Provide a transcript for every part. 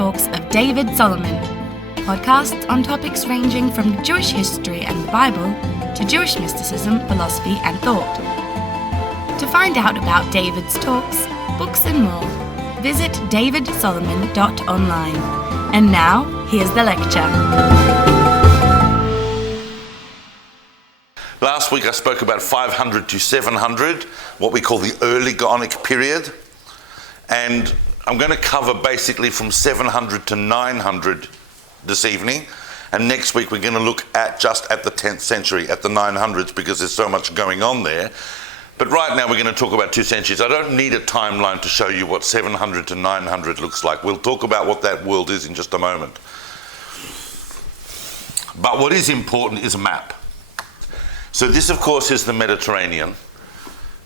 talks of David Solomon, podcasts on topics ranging from Jewish history and the Bible to Jewish mysticism, philosophy and thought. To find out about David's talks, books and more, visit davidsolomon.online. And now, here's the lecture. Last week I spoke about 500 to 700, what we call the early Geonic period. And I'm going to cover basically from 700 to 900 this evening. And next week we're going to look at just at the 10th century, at the 900s, because there's so much going on there. But right now we're going to talk about 2 centuries. I don't need a timeline to show you what 700 to 900 looks like. We'll talk about what that world is in just a moment. But what is important is a map. So this, of course, is the Mediterranean,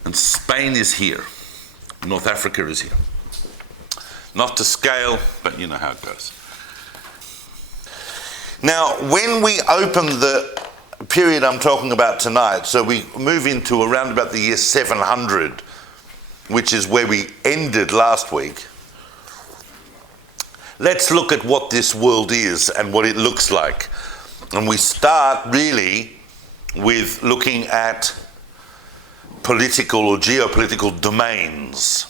and Spain is here. North Africa is here. Not to scale, but you know how it goes. Now, when we open the period I'm talking about tonight, so we move into around about the year 700, which is where we ended last week, let's look at what this world is and what it looks like. And we start really with looking at political or geopolitical domains.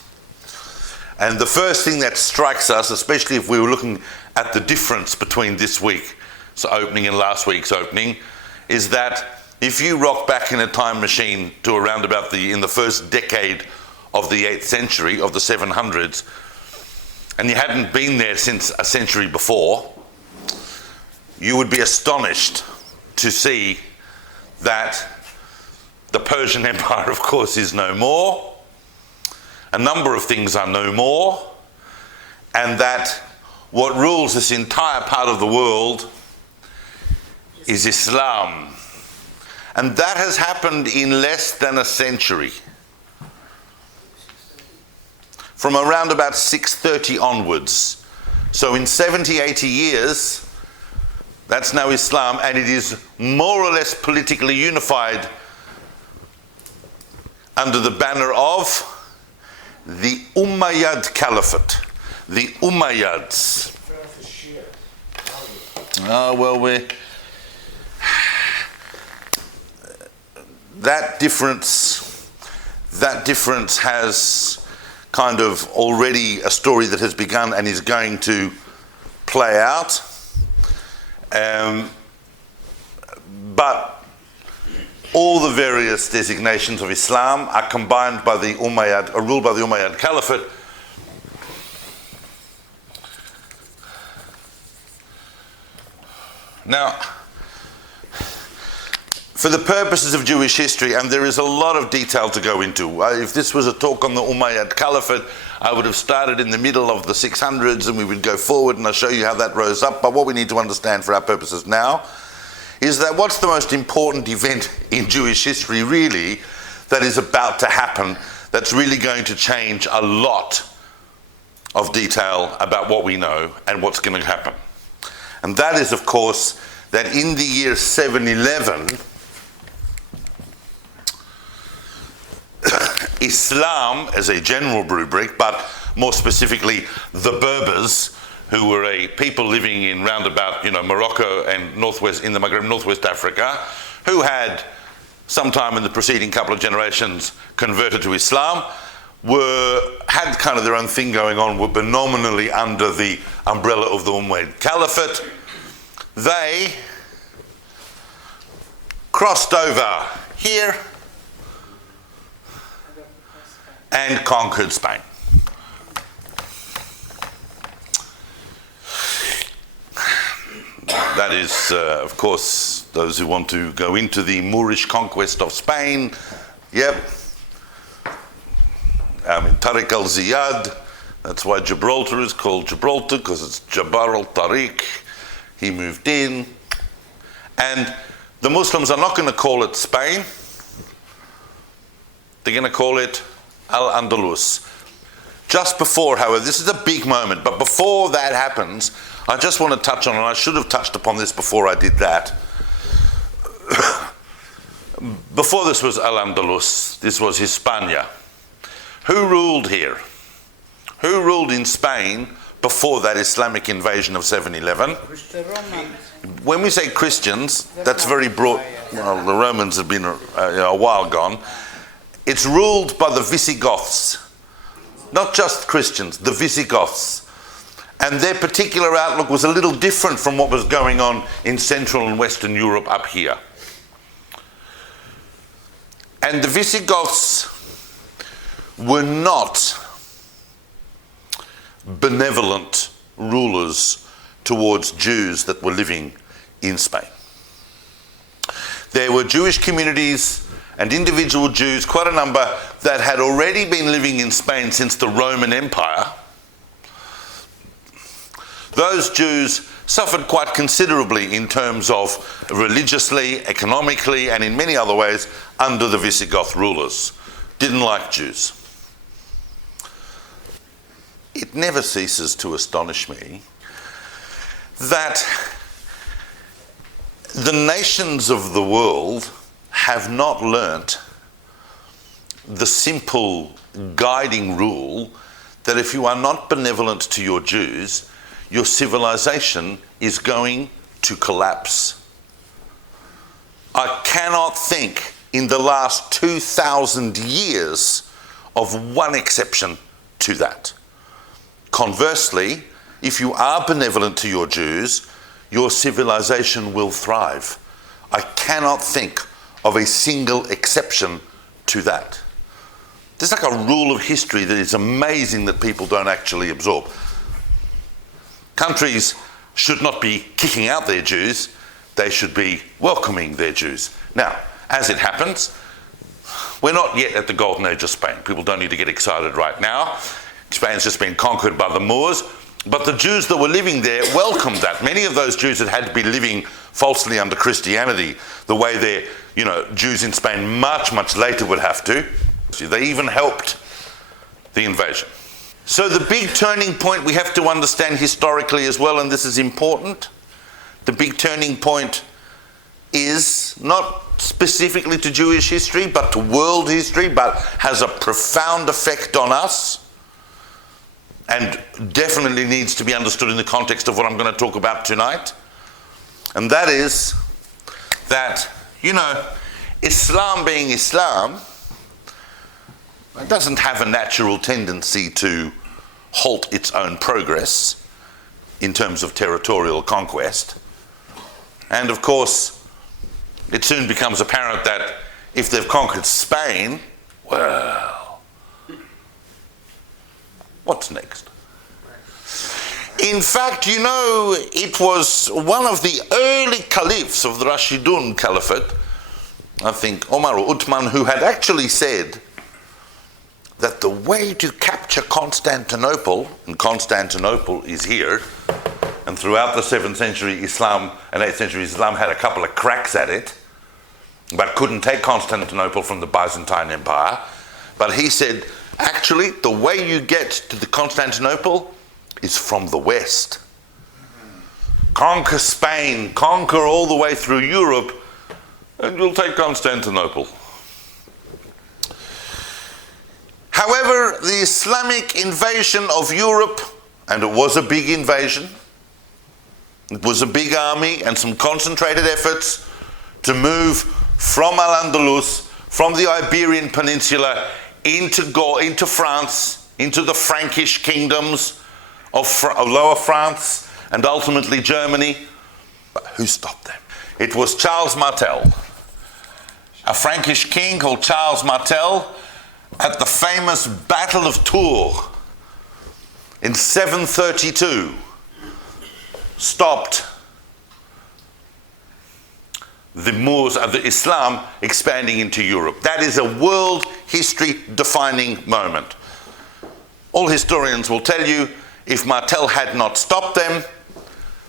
And the first thing that strikes us, especially if we were looking at the difference between this week's opening and last week's opening, is that if you rock back in a time machine to around about in the first decade of the 8th century, of the 700s, and you hadn't been there since a century before, you would be astonished to see that the Persian Empire, of course, is no more. A number of things are no more, and that what rules this entire part of the world is Islam. And that has happened in less than a century. From around about 630 onwards. So in 70, 80 years, that's now Islam, and it is more or less politically unified under the banner of the Umayyad Caliphate. The Umayyads. That difference has kind of already a story that has begun and is going to play out. But all the various designations of Islam are combined by the Umayyad, are ruled by the Umayyad Caliphate. Now, for the purposes of Jewish history, and there is a lot of detail to go into. If this was a talk on the Umayyad Caliphate, I would have started in the middle of the 600s and we would go forward and I'll show you how that rose up. But what we need to understand for our purposes now is that what's the most important event in Jewish history really that is about to happen, that's really going to change a lot of detail about what we know and what's going to happen. And that is, of course, that in the year 711, Islam as a general rubric, but more specifically the Berbers, who were a people living in roundabout, Morocco and in the Maghreb, northwest Africa, who had sometime in the preceding couple of generations converted to Islam, had kind of their own thing going on, were nominally under the umbrella of the Umayyad Caliphate. They crossed over here and conquered Spain. That is, of course, those who want to go into the Moorish conquest of Spain. Yep. Tariq al-Ziyad, that's why Gibraltar is called Gibraltar, because it's Jabbar al-Tariq. He moved in. And the Muslims are not going to call it Spain. They're going to call it Al-Andalus. Just before, however, this is a big moment, but before that happens, I just want to touch on, and I should have touched upon this before I did that. Before this was Al-Andalus, this was Hispania. Who ruled here? Who ruled in Spain before that Islamic invasion of 711. When we say Christians, that's very broad. Well, the Romans have been a while gone. It's ruled by the Visigoths. Not just Christians, the Visigoths. And their particular outlook was a little different from what was going on in Central and Western Europe up here. And the Visigoths were not benevolent rulers towards Jews that were living in Spain. There were Jewish communities and individual Jews, quite a number, that had already been living in Spain since the Roman Empire. Those Jews suffered quite considerably in terms of religiously, economically, and in many other ways under the Visigoth rulers. Didn't like Jews. It never ceases to astonish me that the nations of the world have not learnt the simple guiding rule that if you are not benevolent to your Jews, your civilization is going to collapse. I cannot think in the last 2,000 years of one exception to that. Conversely, if you are benevolent to your Jews, your civilization will thrive. I cannot think of a single exception to that. There's like a rule of history that is amazing that people don't actually absorb. Countries should not be kicking out their Jews, they should be welcoming their Jews. Now, as it happens, we're not yet at the golden age of Spain. People don't need to get excited right now. Spain's just been conquered by the Moors, but the Jews that were living there welcomed that. Many of those Jews that had to be living falsely under Christianity, the way their, Jews in Spain much, much later would have to. They even helped the invasion. So the big turning point we have to understand historically as well, and this is important, the big turning point is not specifically to Jewish history, but to world history, but has a profound effect on us, and definitely needs to be understood in the context of what I'm going to talk about tonight. And that is that, Islam being Islam, it doesn't have a natural tendency to halt its own progress in terms of territorial conquest. And of course, it soon becomes apparent that if they've conquered Spain, well, what's next? In fact, it was one of the early caliphs of the Rashidun Caliphate, I think Omar or Uthman, who had actually said that the way to capture Constantinople, and Constantinople is here, and throughout the 7th century Islam and 8th century Islam had a couple of cracks at it, but couldn't take Constantinople from the Byzantine Empire. But he said, actually, the way you get to the Constantinople is from the west. Conquer Spain, conquer all the way through Europe, and you'll take Constantinople. However, the Islamic invasion of Europe, and it was a big invasion, it was a big army and some concentrated efforts to move from Al-Andalus, from the Iberian Peninsula, into France, into the Frankish kingdoms of Lower France, and ultimately Germany. But who stopped them? It was Charles Martel, a Frankish king called Charles Martel, at the famous Battle of Tours in 732, stopped the Moors, the Islam expanding into Europe. That is a world history defining moment. All historians will tell you, if Martel had not stopped them,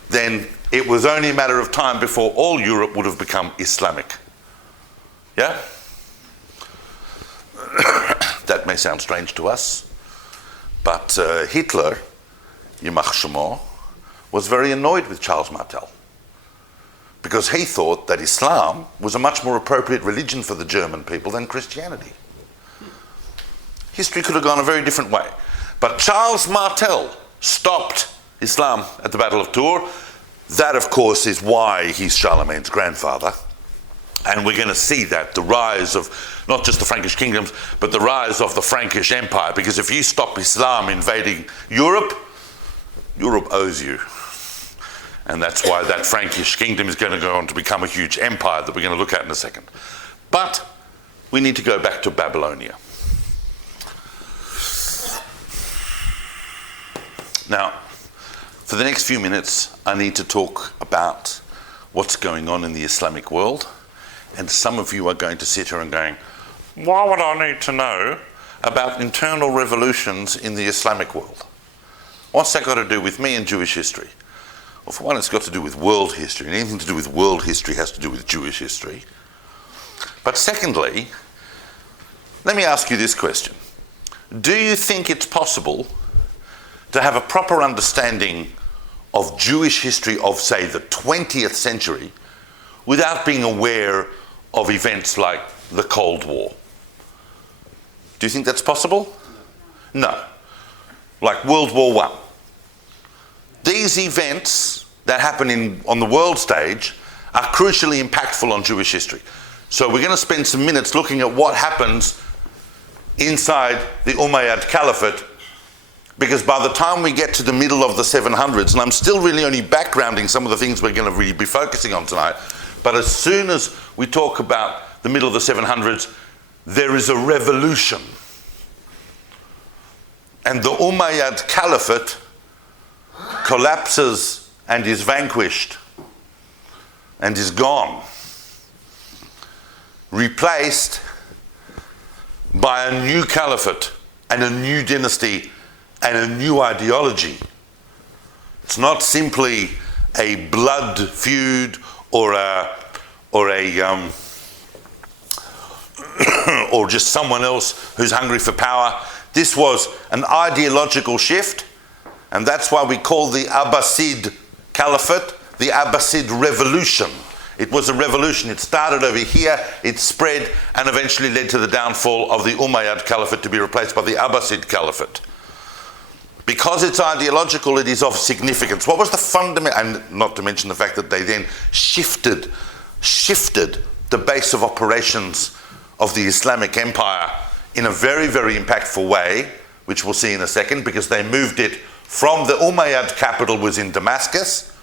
then it was only a matter of time before all Europe would have become Islamic. Yeah? That may sound strange to us, but Hitler, Yimach Shemo, was very annoyed with Charles Martel because he thought that Islam was a much more appropriate religion for the German people than Christianity. History could have gone a very different way. But Charles Martel stopped Islam at the Battle of Tours. That, of course, is why he's Charlemagne's grandfather. And we're going to see that, the rise of not just the Frankish kingdoms, but the rise of the Frankish Empire. Because if you stop Islam invading Europe, Europe owes you. And that's why that Frankish kingdom is going to go on to become a huge empire that we're going to look at in a second. But we need to go back to Babylonia. Now, for the next few minutes, I need to talk about what's going on in the Islamic world. And some of you are going to sit here and going, why would I need to know about internal revolutions in the Islamic world? What's that got to do with me and Jewish history? Well, for one, it's got to do with world history, and anything to do with world history has to do with Jewish history. But secondly, let me ask you this question. Do you think it's possible to have a proper understanding of Jewish history of, say, the 20th century without being aware of events like the Cold War? Do you think that's possible? No. Like World War I. These events that happen on the world stage are crucially impactful on Jewish history. So we're going to spend some minutes looking at what happens inside the Umayyad Caliphate, because by the time we get to the middle of the 700s, and I'm still really only backgrounding some of the things we're going to really be focusing on tonight, but as soon as we talk about the middle of the 700s, there is a revolution. And the Umayyad Caliphate collapses and is vanquished and is gone, replaced by a new caliphate and a new dynasty and a new ideology. It's not simply a blood feud or just someone else who's hungry for power. This was an ideological shift, and that's why we call the Abbasid Caliphate the Abbasid Revolution. It was a revolution. It started over here, it spread, and eventually led to the downfall of the Umayyad Caliphate to be replaced by the Abbasid Caliphate. Because it's ideological, it is of significance. What was the fundamental, and not to mention the fact that they then shifted the base of operations of the Islamic Empire in a very, very impactful way, which we'll see in a second, because they moved it from the Umayyad capital was in Damascus,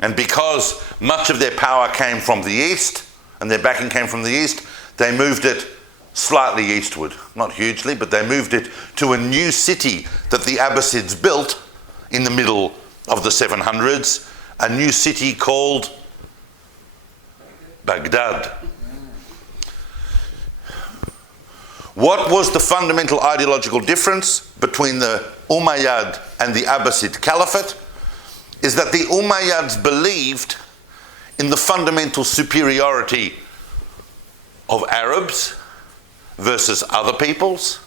and because much of their power came from the east, and their backing came from the east, they moved it slightly eastward, not hugely, but they moved it to a new city that the Abbasids built in the middle of the 700s, a new city called Baghdad. What was the fundamental ideological difference between the Umayyad and the Abbasid Caliphate? Is that the Umayyads believed in the fundamental superiority of Arabs versus other peoples,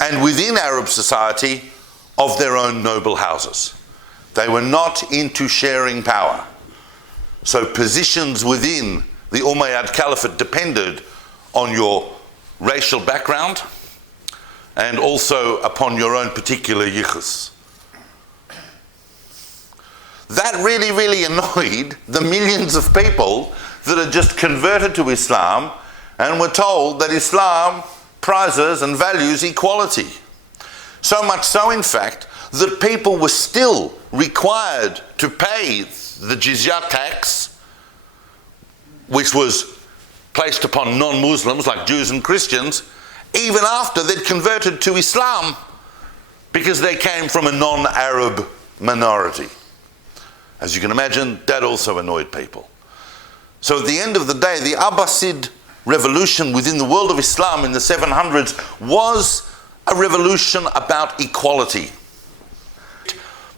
and within Arab society, of their own noble houses. They were not into sharing power. So positions within the Umayyad Caliphate depended on your racial background and also upon your own particular yichus. That really, really annoyed the millions of people that had just converted to Islam and were told that Islam prizes and values equality. So much so, in fact, that people were still required to pay the jizya tax, which was placed upon non-Muslims like Jews and Christians, even after they'd converted to Islam, because they came from a non-Arab minority. As you can imagine, that also annoyed people. So at the end of the day, the Abbasid revolution within the world of Islam in the 700s was a revolution about equality.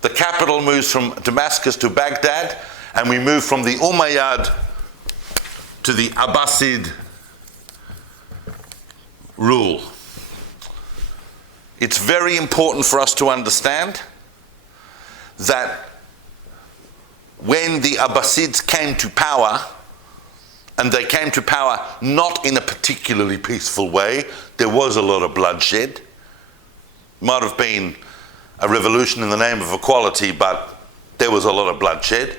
The capital moves from Damascus to Baghdad, and we move from the Umayyad to the Abbasid rule. It's very important for us to understand that when the Abbasids came to power, and they came to power not in a particularly peaceful way, there was a lot of bloodshed. Might have been a revolution in the name of equality, but there was a lot of bloodshed.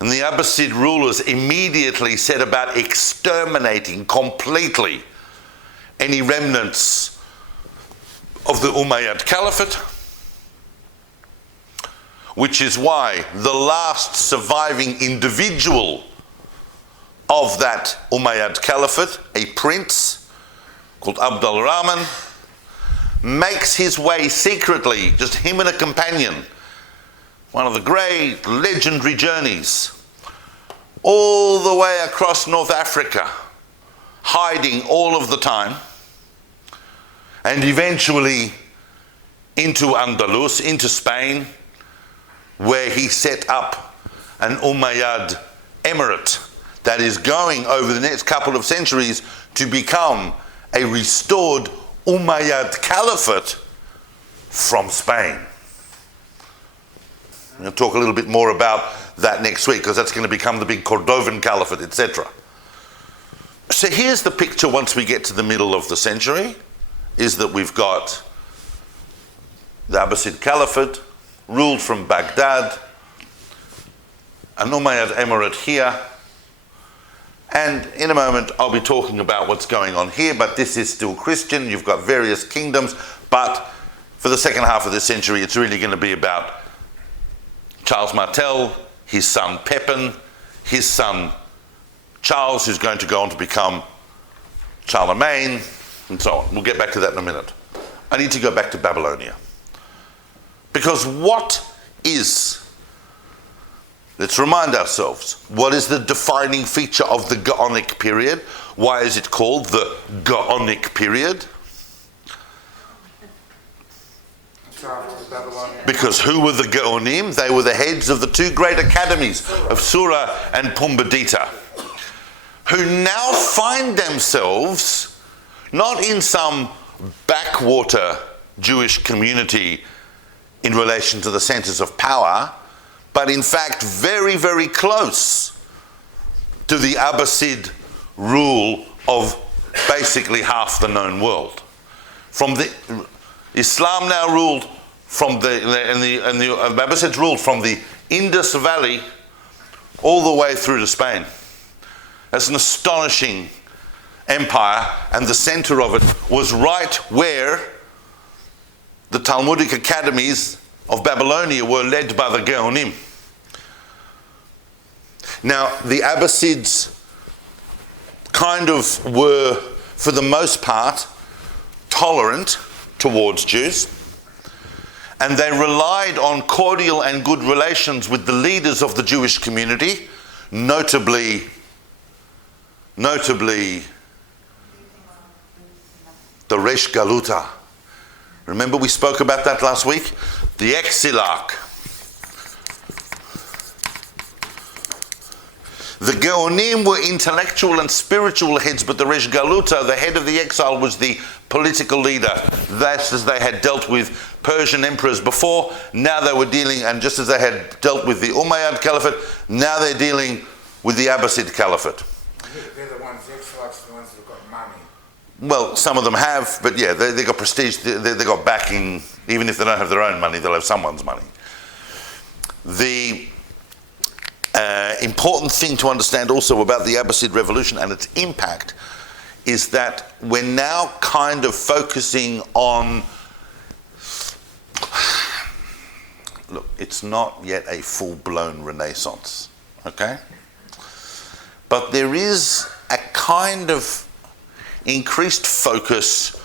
And the Abbasid rulers immediately set about exterminating completely any remnants of the Umayyad Caliphate, which is why the last surviving individual of that Umayyad Caliphate, a prince called Abd al-Rahman, makes his way secretly, just him and a companion, one of the great legendary journeys, all the way across North Africa, hiding all of the time, and eventually into Andalus, into Spain, where he set up an Umayyad emirate that is going over the next couple of centuries to become a restored Umayyad Caliphate from Spain. I'm going to talk a little bit more about that next week, because that's going to become the big Cordovan Caliphate, etc. So here's the picture once we get to the middle of the century, is that we've got the Abbasid Caliphate, ruled from Baghdad, an Umayyad emirate here, and in a moment I'll be talking about what's going on here, but this is still Christian. You've got various kingdoms, but for the second half of this century it's really going to be about Charles Martel, his son Pepin, his son Charles, who's going to go on to become Charlemagne, and so on. We'll get back to that in a minute. I need to go back to Babylonia. Because what is, let's remind ourselves, what is the defining feature of the Geonic period? Why is it called the Geonic period? Because who were the Geonim? They were the heads of the two great academies of Sura and Pumbedita, who now find themselves not in some backwater Jewish community in relation to the centers of power, but in fact very, very close to the Abbasid rule of basically half the known world. Islam now ruled from the Abbasids ruled from the Indus Valley all the way through to Spain. That's an astonishing empire, and the center of it was right where the Talmudic academies of Babylonia were led by the Geonim. Now, the Abbasids kind of were, for the most part, tolerant towards Jews, and they relied on cordial and good relations with the leaders of the Jewish community, notably the Resh Galuta. Remember we spoke about that last week? The Exilarch. The Geonim were intellectual and spiritual heads, but the Resh Galuta, the head of the exile, was the political leader. That's as they had dealt with Persian emperors before. Now they were dealing, and just as they had dealt with the Umayyad Caliphate, now they're dealing with the Abbasid Caliphate. They're the ones, the exiles, the ones who've got money. Well, some of them have, but yeah, they got prestige, they got backing. Even if they don't have their own money, they'll have someone's money. The important thing to understand also about the Abbasid revolution and its impact is that we're now kind of focusing on, look, it's not yet a full-blown Renaissance, okay? But there is a kind of increased focus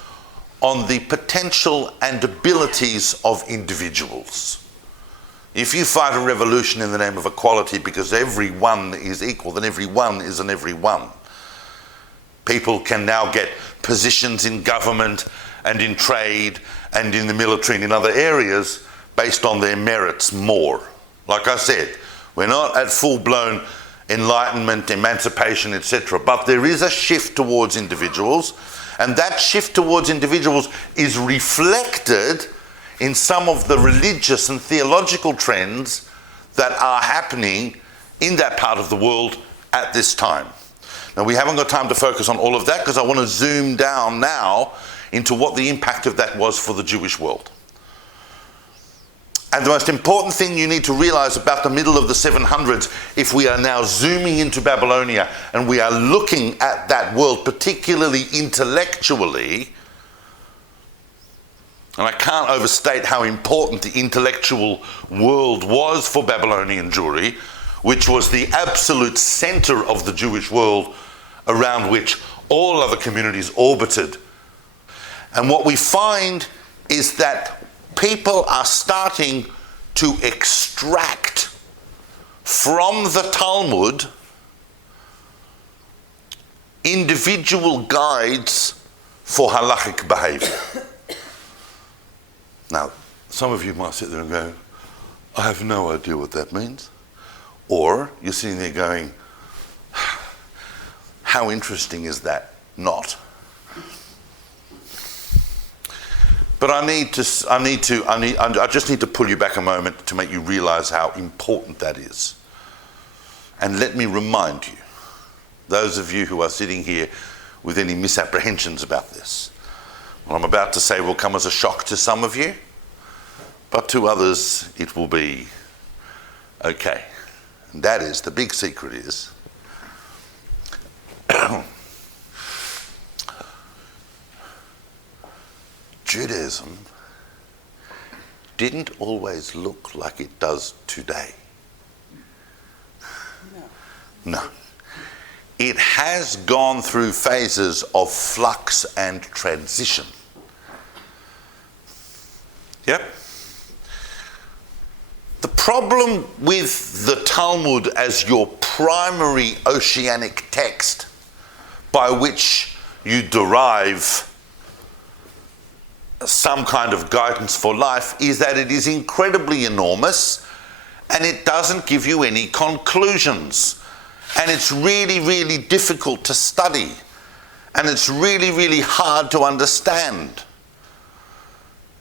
on the potential and abilities of individuals. If you fight a revolution in the name of equality because everyone is equal, then everyone is an everyone. People can now get positions in government and in trade and in the military and in other areas based on their merits more. Like I said, we're not at full-blown enlightenment, emancipation, etc. But there is a shift towards individuals, and that shift towards individuals is reflected in some of the religious and theological trends that are happening in that part of the world at this time. Now, we haven't got time to focus on all of that because I want to zoom down now into what the impact of that was for the Jewish world. And the most important thing you need to realize about the middle of the 700s, if we are now zooming into Babylonia and we are looking at that world, particularly intellectually, and I can't overstate how important the intellectual world was for Babylonian Jewry, which was the absolute center of the Jewish world around which all other communities orbited. And what we find is that people are starting to extract from the Talmud individual guides for halachic behavior. Now, some of you might sit there and go, I have no idea what that means. Or you're sitting there going, how interesting is that? Not. But I just need to pull you back a moment to make you realize how important that is. And let me remind you, those of you who are sitting here with any misapprehensions about this, what I'm about to say will come as a shock to some of you, but to others it will be okay. And that is, the big secret is, Judaism didn't always look like it does today. No. It has gone through phases of flux and transition. Yep. The problem with the Talmud as your primary oceanic text by which you derive some kind of guidance for life is that it is incredibly enormous and it doesn't give you any conclusions. And it's really, really difficult to study. And it's really, really hard to understand.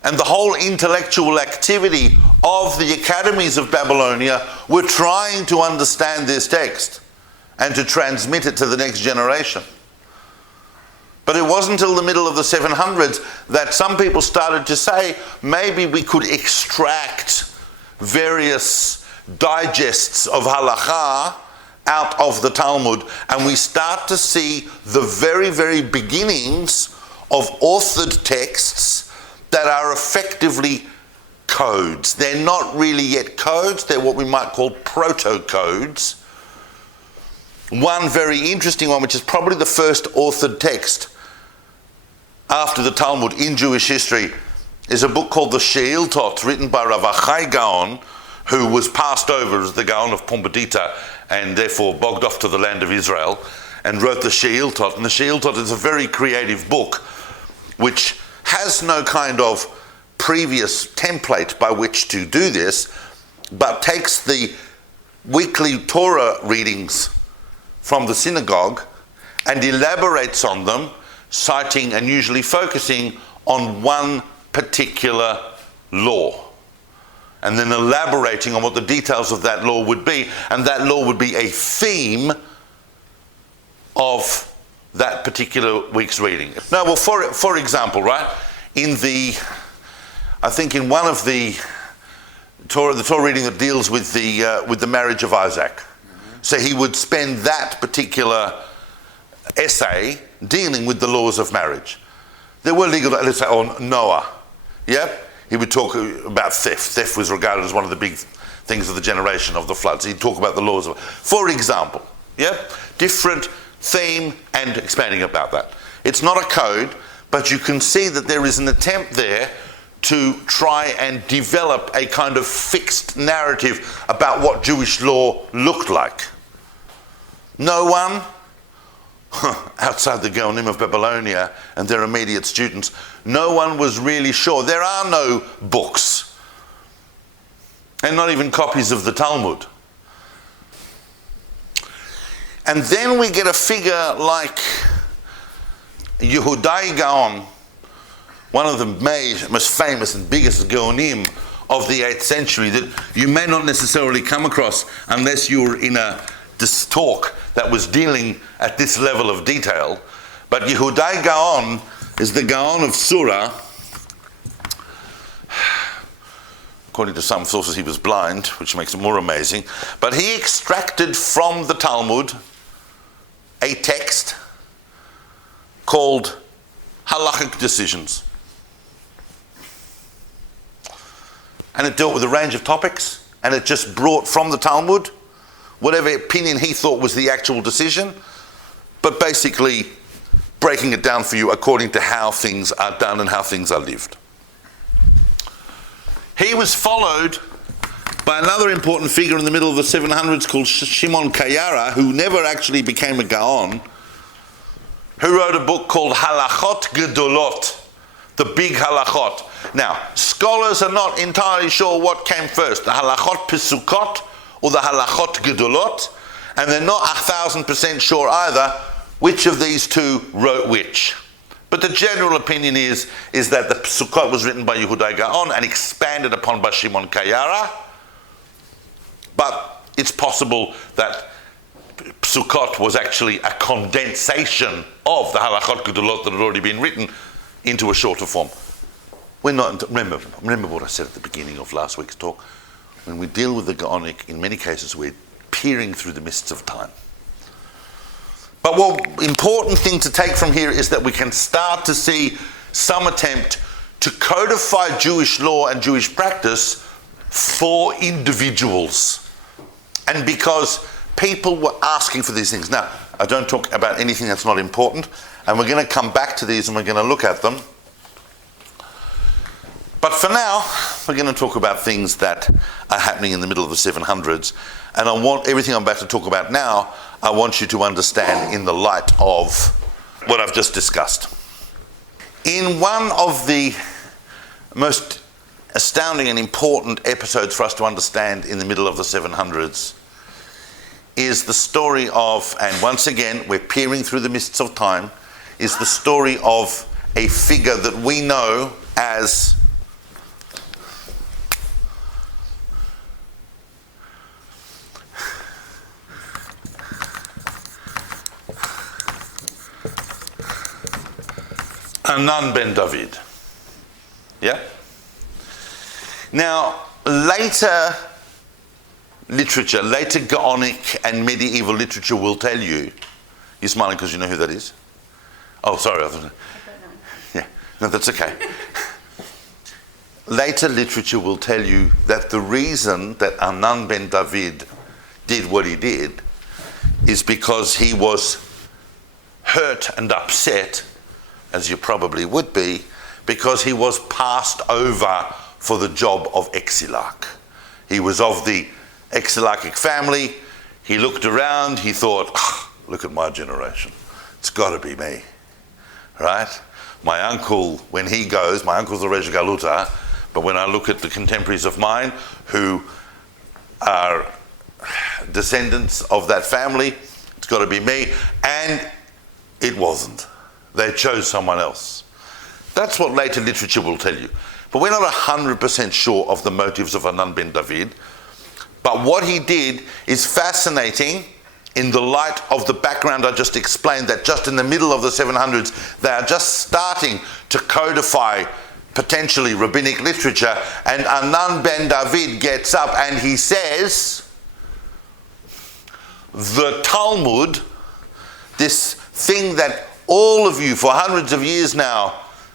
And the whole intellectual activity of the academies of Babylonia were trying to understand this text and to transmit it to the next generation. But it wasn't until the middle of the 700s that some people started to say, maybe we could extract various digests of halakha out of the Talmud, and we start to see the very, very beginnings of authored texts that are effectively codes. They're not really yet codes, they're what we might call proto-codes. One very interesting one, which is probably the first authored text after the Talmud in Jewish history, is a book called the Sheiltot, written by Rav Achai Gaon, who was passed over as the Gaon of Pumbedita and therefore bogged off to the land of Israel, and wrote the Sheiltot. And the Sheiltot is a very creative book which has no kind of previous template by which to do this, but takes the weekly Torah readings from the synagogue and elaborates on them, citing and usually focusing on one particular law, and then elaborating on what the details of that law would be, and that law would be a theme of that particular week's reading. Now, well, for example, right, I think in one of the Torah reading that deals with the marriage of Isaac, so he would spend that particular essay dealing with the laws of marriage. There were legal, let's say, on Noah. Yep. He would talk about theft. Theft was regarded as one of the big things of the generation of the floods. He'd talk about the laws of, for example, yep, different theme and expanding about that. It's not a code, but you can see that there is an attempt there to try and develop a kind of fixed narrative about what Jewish law looked like. No one outside the Geonim of Babylonia and their immediate students, no one was really sure. There are no books, and not even copies of the Talmud. And then we get a figure like Yehudai Gaon, one of the most famous and biggest Geonim of the 8th century, that you may not necessarily come across unless you're in this talk that was dealing at this level of detail. But Yehudai Gaon is the Gaon of Surah, According to some sources, he was blind, which makes it more amazing. But he extracted from the Talmud a text called halachic decisions. And it dealt with a range of topics, and it just brought from the Talmud whatever opinion he thought was the actual decision, but basically breaking it down for you according to how things are done and how things are lived. He was followed by another important figure in the middle of the 700s called Shimon Kayara, who never actually became a Gaon, who wrote a book called Halachot Gedolot, the big halachot. Now, scholars are not entirely sure what came first, the halachot pesukot or the halachot gedolot, and they're not 1,000% sure either which of these two wrote which. But the general opinion is that the pesukot was written by Yehudai Gaon and expanded upon by Shimon Kayara, but it's possible that pesukot was actually a condensation of the halachot gedolot that had already been written into a shorter form. We're not, remember what I said at the beginning of last week's talk. When we deal with the Geonic, in many cases we're peering through the mists of time. But what important thing to take from here is that we can start to see some attempt to codify Jewish law and Jewish practice for individuals. And because people were asking for these things. Now, I don't talk about anything that's not important, and we're going to come back to these and we're going to look at them. But for now, we're going to talk about things that are happening in the middle of the 700s. And I want everything I'm about to talk about now, I want you to understand in the light of what I've just discussed. In one of the most astounding and important episodes for us to understand in the middle of the 700s is the story of, and once again, we're peering through the mists of time, is the story of a figure that we know as Anan ben David. Yeah? Now, later literature, later Geonic and medieval literature will tell you, you're smiling because you know who that is? Oh, sorry. I don't know. Yeah, no, that's okay. Later literature will tell you that the reason that Anan ben David did what he did is because he was hurt and upset, as you probably would be, because he was passed over for the job of exilarch. He was of the exilarchic family. He looked around, he thought, look at my generation. It's got to be me, right? My uncle, when he goes, my uncle's a Resh Galuta, but when I look at the contemporaries of mine who are descendants of that family, it's got to be me. And it wasn't. They chose someone else. That's what later literature will tell you. But we're not 100% sure of the motives of Anan ben David. But what he did is fascinating in the light of the background I just explained, that just in the middle of the 700s, they are just starting to codify potentially rabbinic literature. And Anan ben David gets up and he says, the Talmud, this thing that all of you for hundreds of years now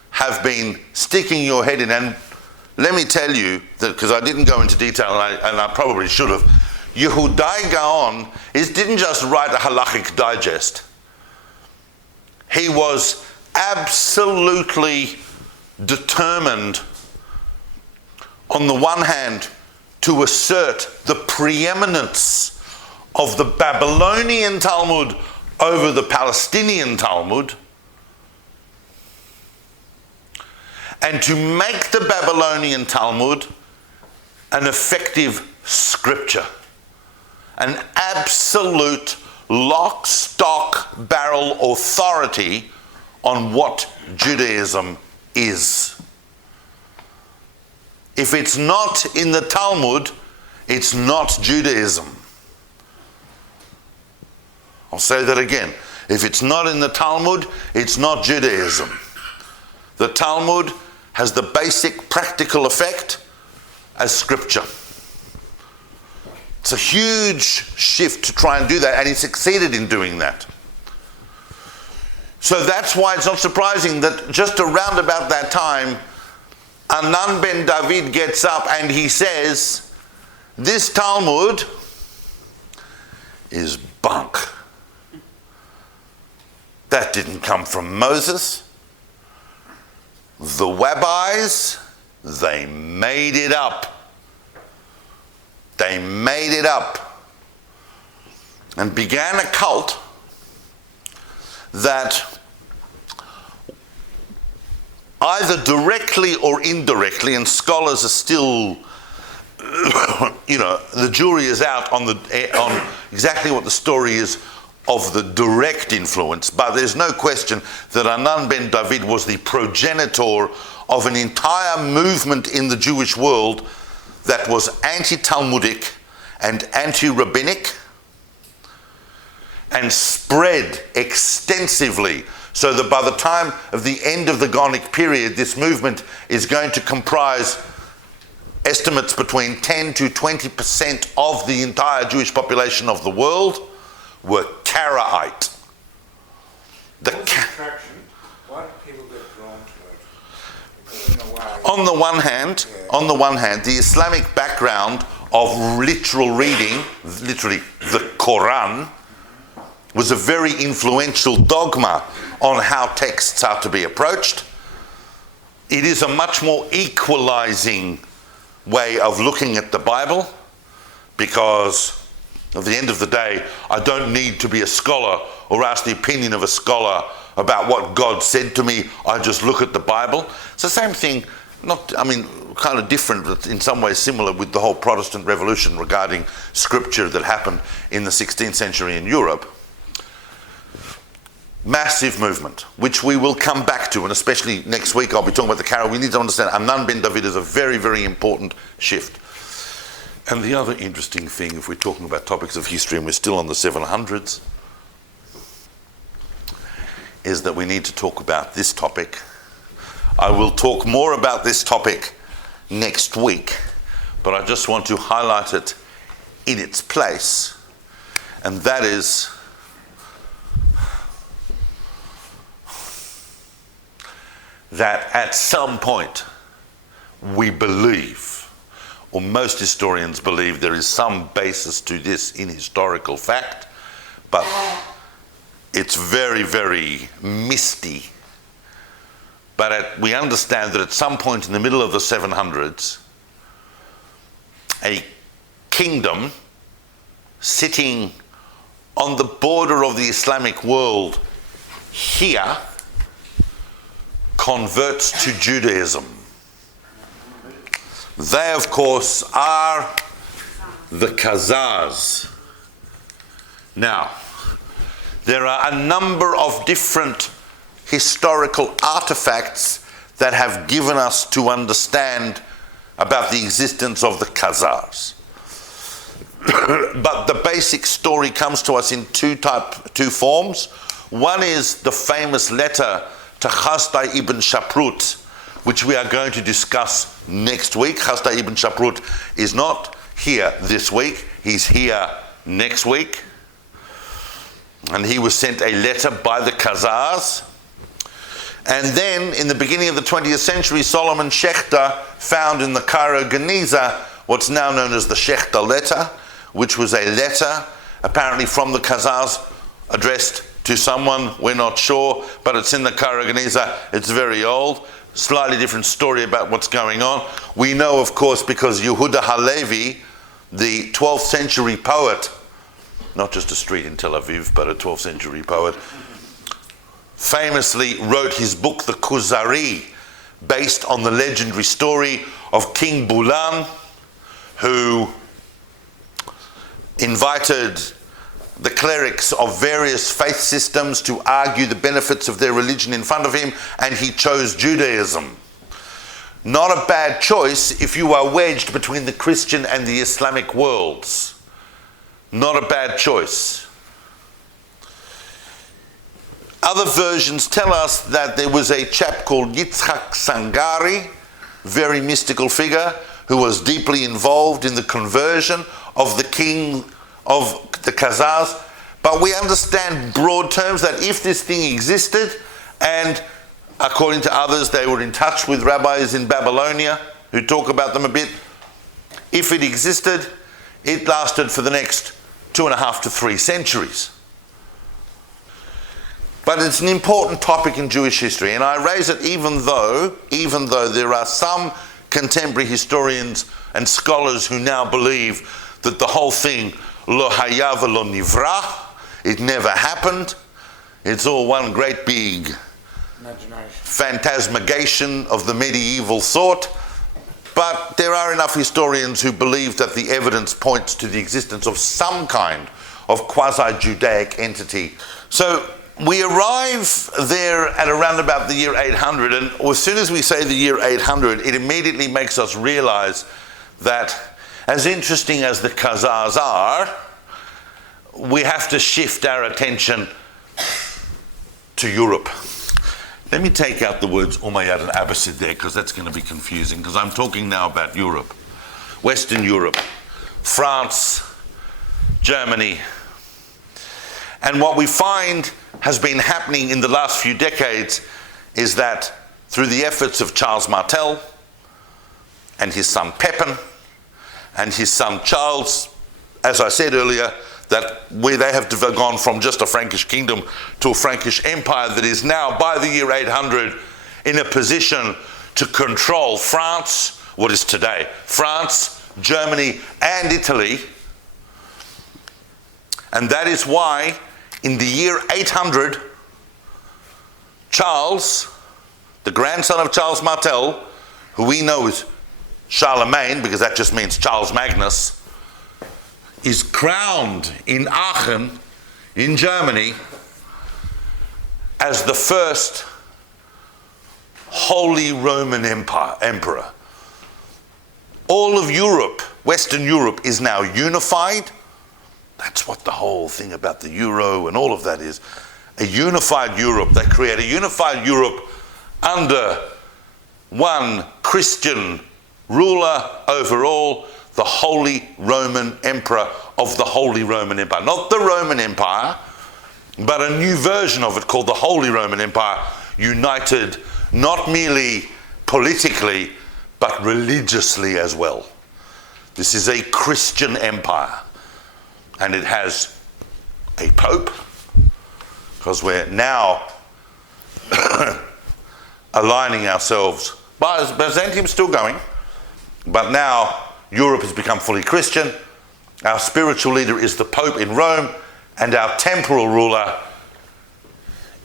have been sticking your head in, and let me tell you, that because I didn't go into detail and I probably should have, Yehudai Gaon didn't just write a halachic digest. He was absolutely determined, on the one hand, to assert the preeminence of the Babylonian Talmud over the Palestinian Talmud, and to make the Babylonian Talmud an effective scripture, an absolute lock, stock, barrel authority on what Judaism is. If it's not in the Talmud, it's not Judaism. I'll say that again. If it's not in the Talmud, it's not Judaism. The Talmud has the basic practical effect as scripture. It's a huge shift to try and do that, and he succeeded in doing that. So that's why it's not surprising that just around about that time, Anan ben David gets up and he says, this Talmud is bunk. That didn't come from Moses. The rabbis, they made it up. They made it up and began a cult that either directly or indirectly, and scholars are still, the jury is out on exactly what the story is of the direct influence, but there's no question that Anan ben David was the progenitor of an entire movement in the Jewish world that was anti-Talmudic and anti-rabbinic and spread extensively, so that by the time of the end of the Geonic period, this movement is going to comprise estimates between 10 to 20% of the entire Jewish population of the world were Karaite. Attraction. Why do people get drawn to it? Because in a way, On the one hand, the Islamic background of literal reading, literally the Quran, was a very influential dogma on how texts are to be approached. It is a much more equalizing way of looking at the Bible, because at the end of the day, I don't need to be a scholar or ask the opinion of a scholar about what God said to me. I just look at the Bible. It's the same thing, kind of different, but in some ways similar with the whole Protestant Revolution regarding scripture that happened in the 16th century in Europe. Massive movement, which we will come back to, and especially next week I'll be talking about the Carol. We need to understand Anan ben David is a very, very important shift. And the other interesting thing, if we're talking about topics of history and we're still on the 700s, is that we need to talk about this topic. I will talk more about this topic next week, but I just want to highlight it in its place, and that is that at some point we believe, or most historians believe, there is some basis to this in historical fact, but it's very, very misty. But we understand that at some point in the middle of the 700s, a kingdom sitting on the border of the Islamic world here converts to Judaism. They, of course, are the Khazars. Now, there are a number of different historical artifacts that have given us to understand about the existence of the Khazars. But the basic story comes to us in two forms. One is the famous letter to Hasdai ibn Shaprut, which we are going to discuss next week. Hasdai ibn Shaprut is not here this week, he's here next week. And he was sent a letter by the Khazars. And then, in the beginning of the 20th century, Solomon Schechter found in the Cairo Geniza what's now known as the Schechter letter, which was a letter apparently from the Khazars addressed to someone, we're not sure, but it's in the Cairo Geniza. It's very old, slightly different story about what's going on. We know, of course, because Yehuda Halevi, the 12th century poet, not just a street in Tel Aviv, but a 12th century poet, famously wrote his book, The Kuzari, based on the legendary story of King Bulan, who invited the clerics of various faith systems to argue the benefits of their religion in front of him, and he chose Judaism. Not a bad choice if you are wedged between the Christian and the Islamic worlds. Not a bad choice. Other versions tell us that there was a chap called Yitzhak Sangari, very mystical figure, who was deeply involved in the conversion of the king of the Khazars. But we understand broad terms that if this thing existed, and according to others they were in touch with rabbis in Babylonia who talk about them a bit, if it existed, it lasted for the next 2.5 to 3 centuries. But it's an important topic in Jewish history, and I raise it even though there are some contemporary historians and scholars who now believe that the whole thing, lo haya v'lo nivra, it never happened. It's all one great big phantasmagation of the medieval sort. But there are enough historians who believe that the evidence points to the existence of some kind of quasi-Judaic entity. So we arrive there at around about the year 800, and as soon as we say the year 800, it immediately makes us realize that, as interesting as the Khazars are, we have to shift our attention to Europe. Let me take out the words Umayyad and Abbasid there, because that's going to be confusing, because I'm talking now about Europe, Western Europe, France, Germany. And what we find has been happening in the last few decades is that through the efforts of Charles Martel and his son Pepin and his son Charles, as I said earlier, that they have gone from just a Frankish kingdom to a Frankish empire that is now, by the year 800, in a position to control France, what is today France, Germany, and Italy. And that is why, in the year 800, Charles, the grandson of Charles Martel, who we know as Charlemagne, because that just means Charles Magnus, is crowned in Aachen, in Germany, as the first Holy Roman Emperor. All of Europe, Western Europe, is now unified. That's what the whole thing about the euro and all of that is. A unified Europe. They create a unified Europe under one Christian ruler over all, the Holy Roman Emperor of the Holy Roman Empire. Not the Roman Empire, but a new version of it called the Holy Roman Empire, united not merely politically, but religiously as well. This is a Christian empire, and it has a pope, because we're now aligning ourselves. Byzantium's still going, but now Europe has become fully Christian. Our spiritual leader is the Pope in Rome, and our temporal ruler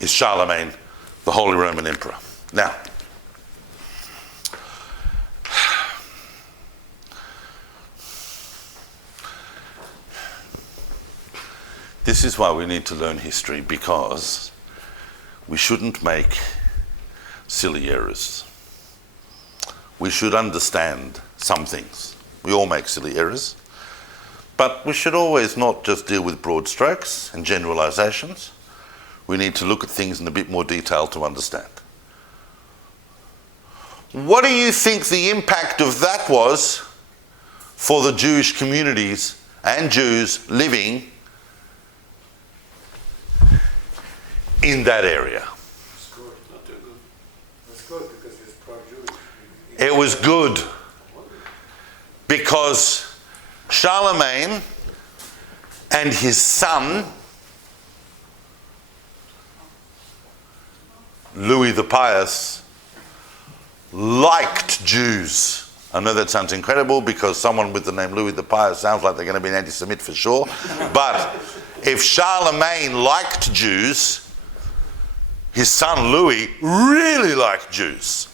is Charlemagne, the Holy Roman Emperor. Now, this is why we need to learn history, because we shouldn't make silly errors. We should understand some things. We all make silly errors. But we should always not just deal with broad strokes and generalizations. We need to look at things in a bit more detail to understand. What do you think the impact of that was for the Jewish communities and Jews living in that area? It's good. Not too good. It's good because it's pro-Jewish. It was good because Charlemagne and his son Louis the Pious liked Jews. I know that sounds incredible because someone with the name Louis the Pious sounds like they're going to be an anti-Semite for sure. But if Charlemagne liked Jews, his son Louis really liked Jews.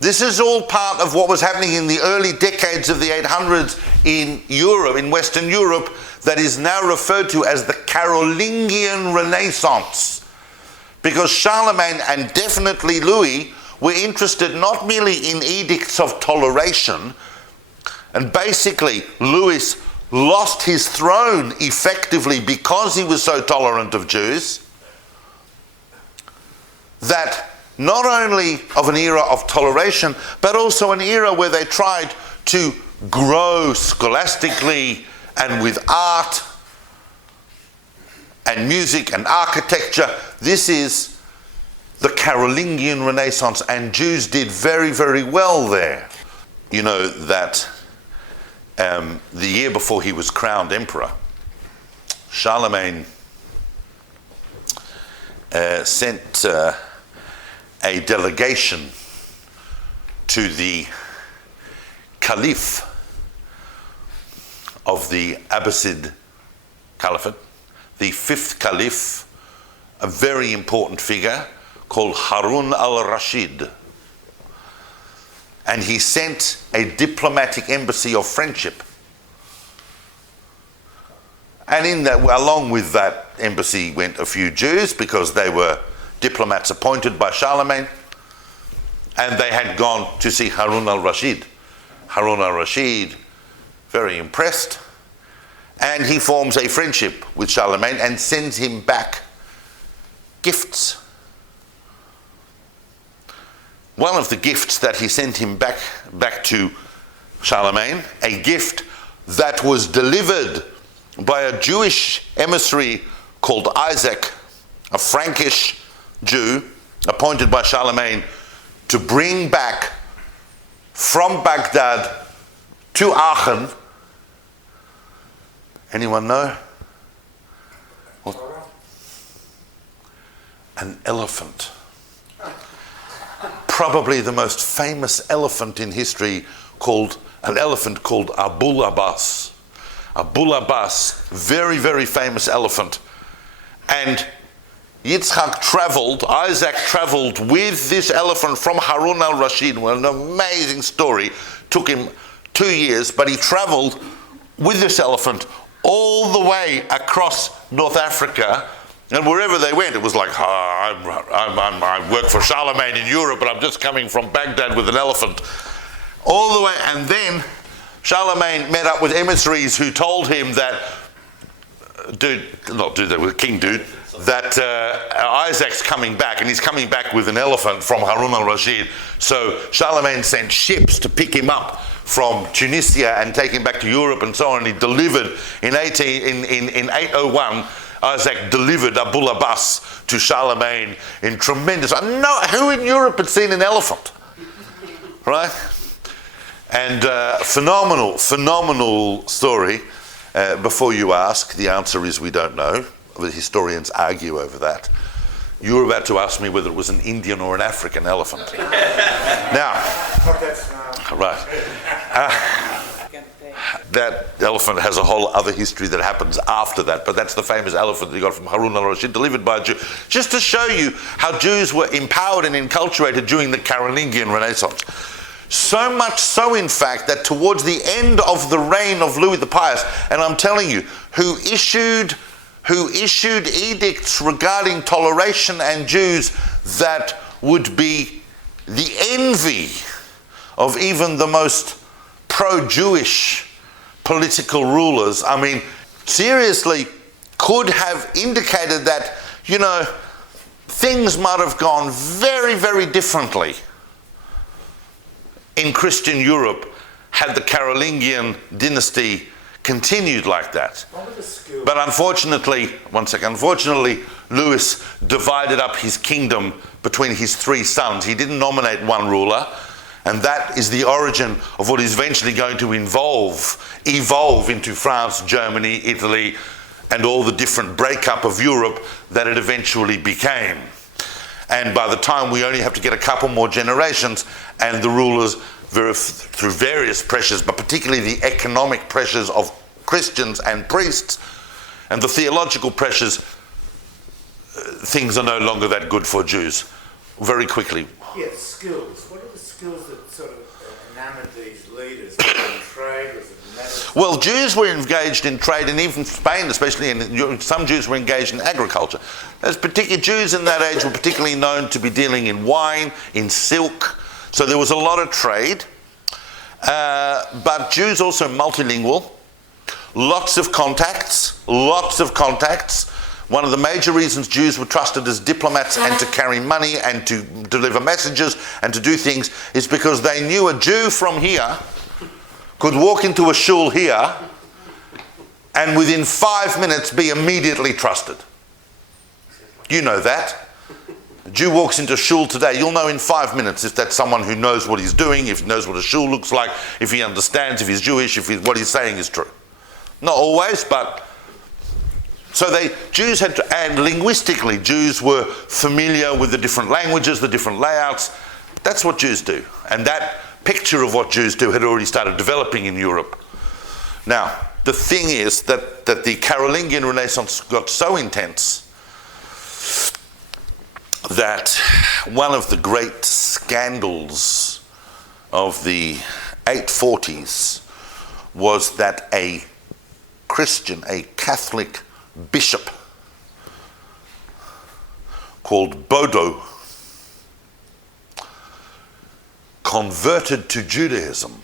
This is all part of what was happening in the early decades of the 800s in Europe, in Western Europe, that is now referred to as the Carolingian Renaissance. Because Charlemagne and definitely Louis were interested not merely in edicts of toleration, and basically Louis lost his throne effectively because he was so tolerant of Jews, that not only of an era of toleration, but also an era where they tried to grow scholastically and with art and music and architecture. This is the Carolingian Renaissance, and Jews did very, very well there. You know that the year before he was crowned emperor, Charlemagne sent a delegation to the Caliph of the Abbasid Caliphate, the fifth Caliph, a very important figure called Harun al-Rashid. And he sent a diplomatic embassy of friendship. And in that, along with that embassy went a few Jews, because they were diplomats appointed by Charlemagne, and they had gone to see Harun al-Rashid. Harun al-Rashid, very impressed, and he forms a friendship with Charlemagne and sends him back gifts. One of the gifts that he sent him back to Charlemagne, a gift that was delivered by a Jewish emissary called Isaac, a Frankish Jew appointed by Charlemagne to bring back from Baghdad to Aachen. Anyone know? An elephant. Probably the most famous elephant in history, an elephant called Abul Abbas. Abul Abbas, very, very famous elephant. And Isaac travelled with this elephant from Harun al-Rashid. Well, an amazing story. Took him 2 years, but he travelled with this elephant all the way across North Africa. And wherever they went, it was like, I work for Charlemagne in Europe, but I'm just coming from Baghdad with an elephant. All the way, and then Charlemagne met up with emissaries who told him that, King Dude, that Isaac's coming back, and he's coming back with an elephant from Harun al-Rashid. So Charlemagne sent ships to pick him up from Tunisia and take him back to Europe and so on. He delivered, in 801, Isaac delivered Abul Abbas to Charlemagne in tremendous... who in Europe had seen an elephant? Right? And phenomenal story. Before you ask, the answer is we don't know. The historians argue over that. You were about to ask me whether it was an Indian or an African elephant. Now, right. That elephant has a whole other history that happens after that, but that's the famous elephant that he got from Harun al-Rashid, delivered by a Jew. Just to show you how Jews were empowered and enculturated during the Carolingian Renaissance. So much so, in fact, that towards the end of the reign of Louis the Pious, and I'm telling you, who issued edicts regarding toleration and Jews that would be the envy of even the most pro-Jewish political rulers. I mean, seriously, could have indicated that, things might have gone very, very differently in Christian Europe had the Carolingian dynasty continued like that. But unfortunately, Louis divided up his kingdom between his 3 sons. He didn't nominate one ruler, and that is the origin of what is eventually going to evolve into France, Germany, Italy, and all the different breakup of Europe that it eventually became. And by the time we only have to get a couple more generations, and the rulers, through various pressures, but particularly the economic pressures of Christians and priests, and the theological pressures, things are no longer that good for Jews. Very quickly. Yes, skills. What are the skills that sort of enamored these leaders? Was it trade? Was it medicine? Well, Jews were engaged in trade, and even Spain, especially, some Jews were engaged in agriculture. Those particular Jews in that age were particularly known to be dealing in wine, in silk. So there was a lot of trade. But Jews also multilingual. Lots of contacts. One of the major reasons Jews were trusted as diplomats and to carry money and to deliver messages and to do things is because they knew a Jew from here could walk into a shul here and within 5 minutes be immediately trusted. You know that. A Jew walks into shul today, you'll know in 5 minutes if that's someone who knows what he's doing, if he knows what a shul looks like, if he understands, if he's Jewish, what he's saying is true. Not always, but... So Jews had to, and linguistically, Jews were familiar with the different languages, the different layouts. That's what Jews do. And that picture of what Jews do had already started developing in Europe. Now, the thing is that the Carolingian Renaissance got so intense that one of the great scandals of the 840s was that a Christian, a Catholic bishop called Bodo converted to Judaism.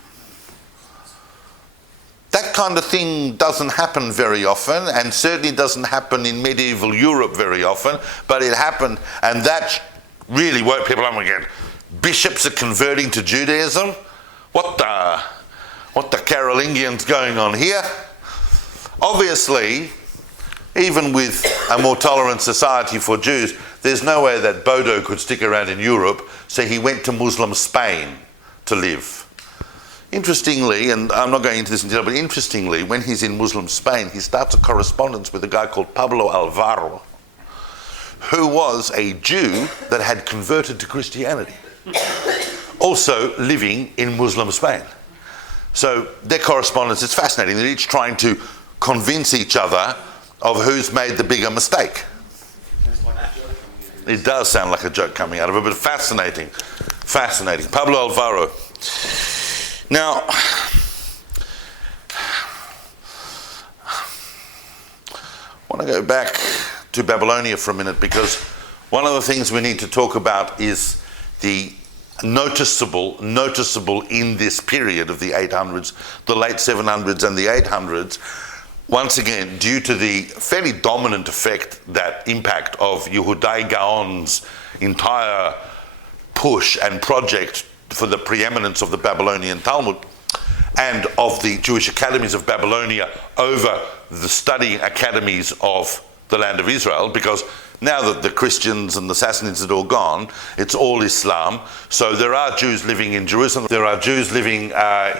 That kind of thing doesn't happen very often, and certainly doesn't happen in medieval Europe very often, but it happened, and that really woke people up again. Bishops are converting to Judaism? What the Carolingians going on here? Obviously, even with a more tolerant society for Jews, there's no way that Bodo could stick around in Europe, so he went to Muslim Spain to live. Interestingly, and I'm not going into this in detail, but interestingly, when he's in Muslim Spain, he starts a correspondence with a guy called Pablo Alvaro, who was a Jew that had converted to Christianity, also living in Muslim Spain. So their correspondence is fascinating. They're each trying to convince each other of who's made the bigger mistake. It does sound like a joke coming out of it, but fascinating. Fascinating. Pablo Alvaro. Now, I want to go back to Babylonia for a minute, because one of the things we need to talk about is the noticeable in this period of the 800s, the late 700s and the 800s, once again, due to the fairly dominant impact of Yehudai Gaon's entire push and project for the preeminence of the Babylonian Talmud and of the Jewish academies of Babylonia over the studying academies of the land of Israel, because now that the Christians and the Sassanids had all gone, it's all Islam. So there are Jews living in Jerusalem, there are Jews living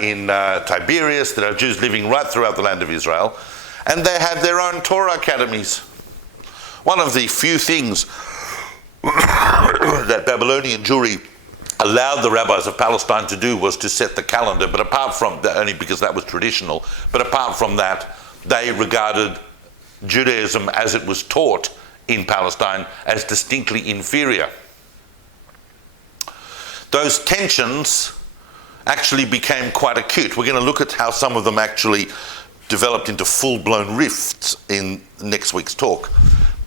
in Tiberias, there are Jews living right throughout the land of Israel, and they had their own Torah academies. One of the few things that Babylonian Jewry allowed the rabbis of Palestine to do was to set the calendar, but apart from that, only because that was traditional, but apart from that, they regarded Judaism as it was taught in Palestine as distinctly inferior. Those tensions actually became quite acute. We're going to look at how some of them actually developed into full-blown rifts in next week's talk.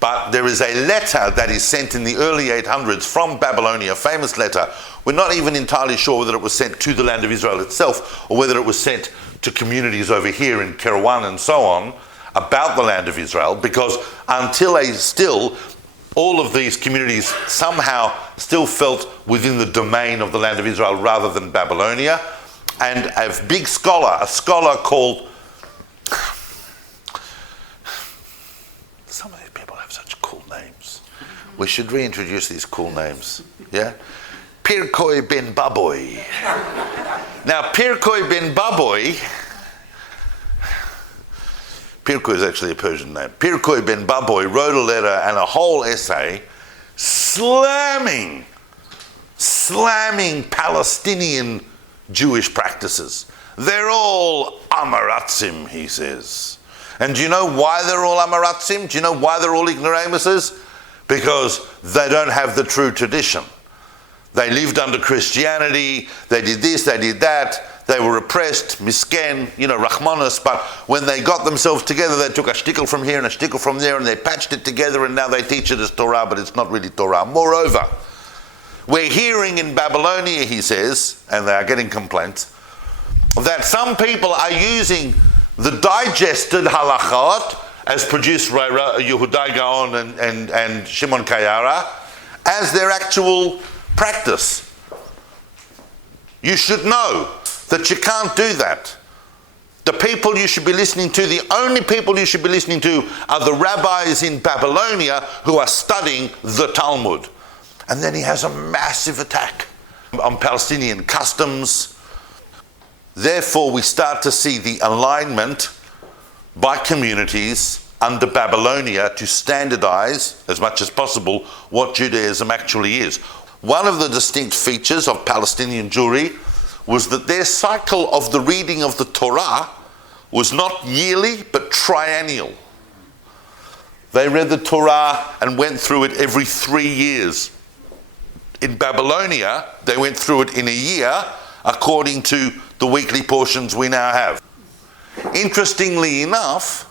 But there is a letter that is sent in the early 800s from Babylonia, a famous letter. We're not even entirely sure whether it was sent to the land of Israel itself or whether it was sent to communities over here in Kairouan and so on about the land of Israel, because until all of these communities somehow still felt within the domain of the land of Israel rather than Babylonia. And a scholar called... Some of these people have such cool names. We should reintroduce these cool names, yeah? Pirkoi ben Baboy. Now, Pirkoi ben Baboy... Pirkoi is actually a Persian name. Pirkoi ben Baboy wrote a letter and a whole essay slamming Palestinian Jewish practices. They're all Amaratzim, he says. And do you know why they're all Amaratzim? Do you know why they're all ignoramuses? Because they don't have the true tradition. They lived under Christianity, they did this, they did that, they were oppressed, misken, Rahmanas, but when they got themselves together, they took a shtickle from here and a shtickle from there, and they patched it together, and now they teach it as Torah, but it's not really Torah. Moreover, we're hearing in Babylonia, he says, and they are getting complaints, that some people are using the digested halachot, as produced by Yehudai Gaon and Shimon Kayara, as their actual practice. You should know that you can't do that. The people you should be listening to, the only people you should be listening to, are the rabbis in Babylonia who are studying the Talmud. And then he has a massive attack on Palestinian customs. Therefore, we start to see the alignment by communities under Babylonia to standardize, as much as possible, what Judaism actually is. One of the distinct features of Palestinian Jewry was that their cycle of the reading of the Torah was not yearly, but triennial. They read the Torah and went through it every 3 years. In Babylonia, they went through it in a year, according to the weekly portions we now have. Interestingly enough,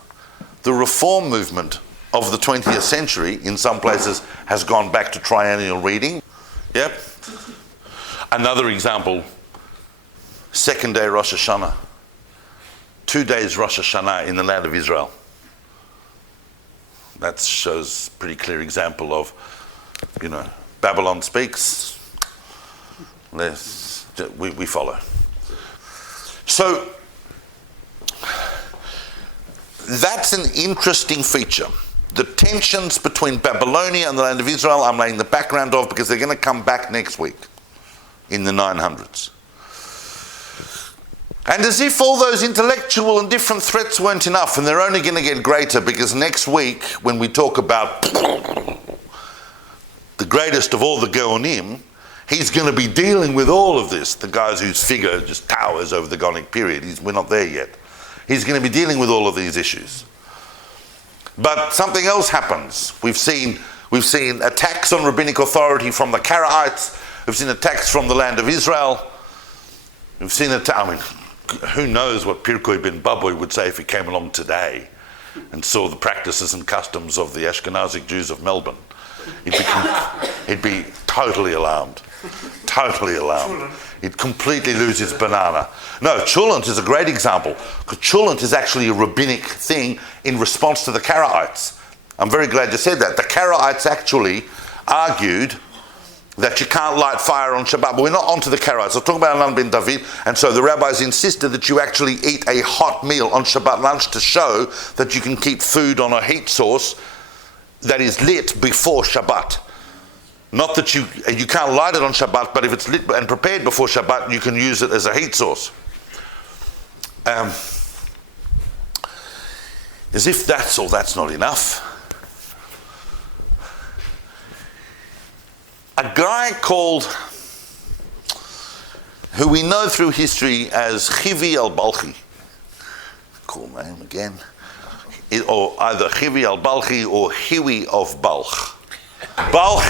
the reform movement of the 20th century, in some places, has gone back to triennial reading. Yep. Another example, second day Rosh Hashanah. 2 days Rosh Hashanah in the land of Israel. That shows a pretty clear example of, Babylon speaks, we follow. So, that's an interesting feature. The tensions between Babylonia and the land of Israel, I'm laying the background of because they're going to come back next week in the 900s. And as if all those intellectual and different threats weren't enough, and they're only going to get greater, because next week, when we talk about the greatest of all the Geonim, he's going to be dealing with all of this, the guys whose figure just towers over the Geonic period. We're not there yet. He's going to be dealing with all of these issues. But something else happens. We've seen attacks on rabbinic authority from the Karaites. We've seen attacks from the land of Israel. We've seen who knows what Pirkei ben Babui would say if he came along today and saw the practices and customs of the Ashkenazic Jews of Melbourne. He'd be totally alarmed. Totally alarmed. He'd completely lose his banana. No, Cholent is a great example, because Cholent is actually a rabbinic thing in response to the Karaites. I'm very glad you said that. The Karaites actually argued that you can't light fire on Shabbat, but we're not onto the Karaites. I'll talk about Anan ben David, and so the rabbis insisted that you actually eat a hot meal on Shabbat lunch to show that you can keep food on a heat source that is lit before Shabbat. Not that you can't light it on Shabbat, but if it's lit and prepared before Shabbat, you can use it as a heat source. As if that's not enough. A guy who we know through history as Chivi al-Balchi, cool name again, or either Chivi al-Balchi or Hiwi of Balch. Balch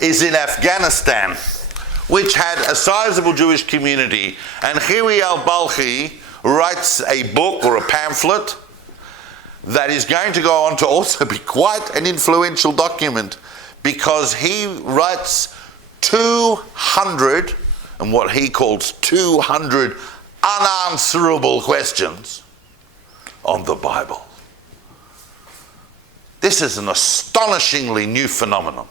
is in Afghanistan, which had a sizable Jewish community, and Chiwi al-Balchi writes a book or a pamphlet that is going to go on to also be quite an influential document, because he writes 200, and what he calls 200 unanswerable questions on the Bible. This is an astonishingly new phenomenon.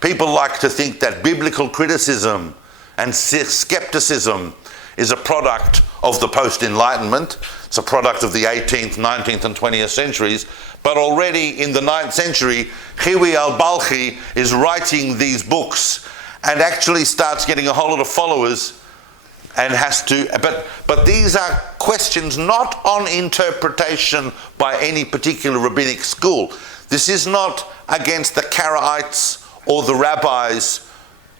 People like to think that biblical criticism and skepticism is a product of the post-Enlightenment. It's a product of the 18th, 19th and 20th centuries. But already in the 9th century, Chiwi al-Balchi is writing these books and actually starts getting a whole lot of followers and has to... But these are questions not on interpretation by any particular rabbinic school. This is not against the Karaites or the rabbis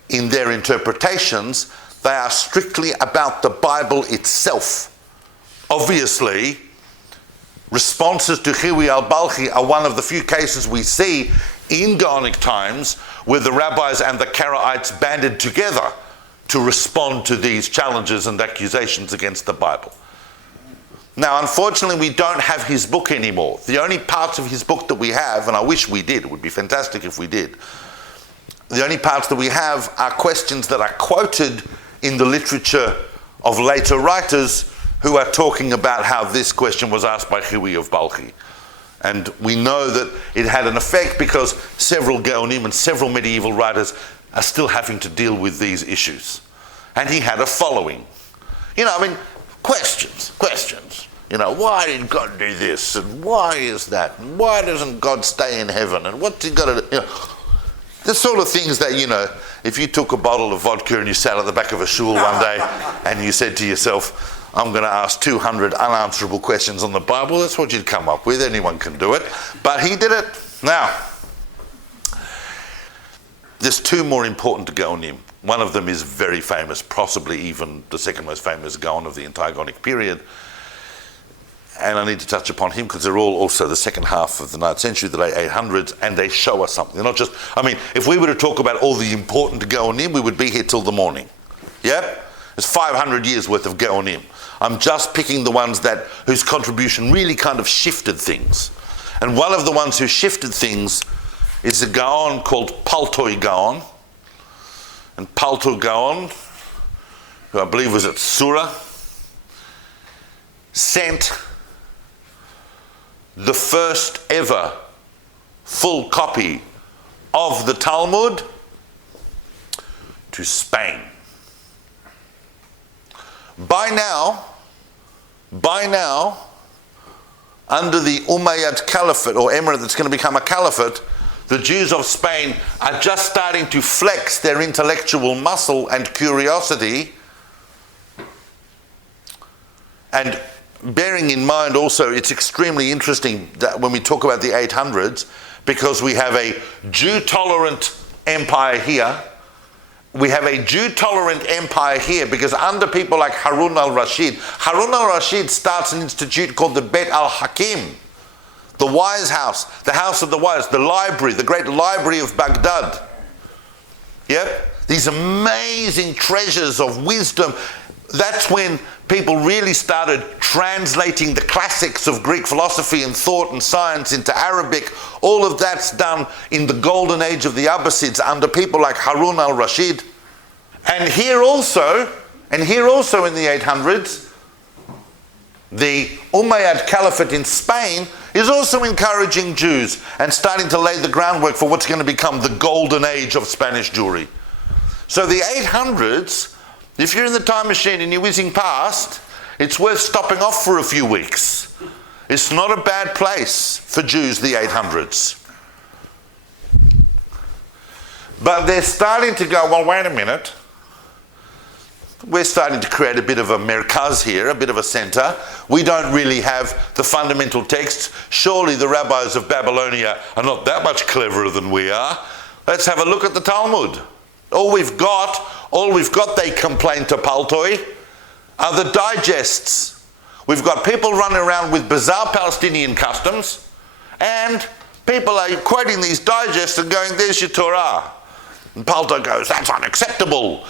in their interpretations. They are strictly about the Bible itself. Obviously, responses to Chiwi al-Balchi are one of the few cases we see in Geonic times where the rabbis and the Karaites banded together to respond to these challenges and accusations against the Bible. Now, unfortunately, we don't have his book anymore. The only parts of his book that we have, and I wish we did, it would be fantastic if we did, the only parts that we have are questions that are quoted in the literature of later writers who are talking about how this question was asked by Chiwi of Balchi. And we know that it had an effect because several Geonim and several medieval writers are still having to deal with these issues. And he had a following. Questions. You know, why did God do this? And why is that? And why doesn't God stay in heaven? And what's he got to do? You know, the sort of things that, you know, if you took a bottle of vodka and you sat at the back of a shul one day and you said to yourself, I'm going to ask 200 unanswerable questions on the Bible, that's what you'd come up with. Anyone can do it. But he did it. Now, there's two more important Geonim. One of them is very famous, possibly even the second most famous Geon of the entire Geonic period. And I need to touch upon him because they're all also the second half of the 9th century, the late 800s, and they show us something. They're not just, I mean, if we were to talk about all the important Geonim, we would be here till the morning. Yeah? There's 500 years worth of Geonim. I'm just picking the ones whose contribution really kind of shifted things. And one of the ones who shifted things is a Geon called Paltoi Geon. And Paltoi Geon, who I believe was at Sura, sent the first ever full copy of the Talmud to Spain. By now, under the Umayyad Caliphate, or emirate that's going to become a caliphate, the Jews of Spain are just starting to flex their intellectual muscle and curiosity, and bearing in mind also, it's extremely interesting that when we talk about the 800s, because we have a Jew-tolerant empire here, we have a Jew-tolerant empire here because under people like Harun al-Rashid starts an institute called the Bet al-Hakim, the wise house, the house of the wise, the library, the great library of Baghdad. Yep, these amazing treasures of wisdom. That's when people really started translating the classics of Greek philosophy and thought and science into Arabic. All of that's done in the golden age of the Abbasids under people like Harun al-Rashid. And here also in the 800s, the Umayyad Caliphate in Spain is also encouraging Jews and starting to lay the groundwork for what's going to become the golden age of Spanish Jewry. So the 800s, if you're in the time machine and you're whizzing past, it's worth stopping off for a few weeks. It's not a bad place for Jews, the 800s. But they're starting to go, well, wait a minute. We're starting to create a bit of a merkaz here, a bit of a center. We don't really have the fundamental texts. Surely the rabbis of Babylonia are not that much cleverer than we are. Let's have a look at the Talmud. All we've got, they complain to Paltoi, are the digests. We've got people running around with bizarre Palestinian customs, and people are quoting these digests and going, there's your Torah. And Paltoi goes, that's unacceptable.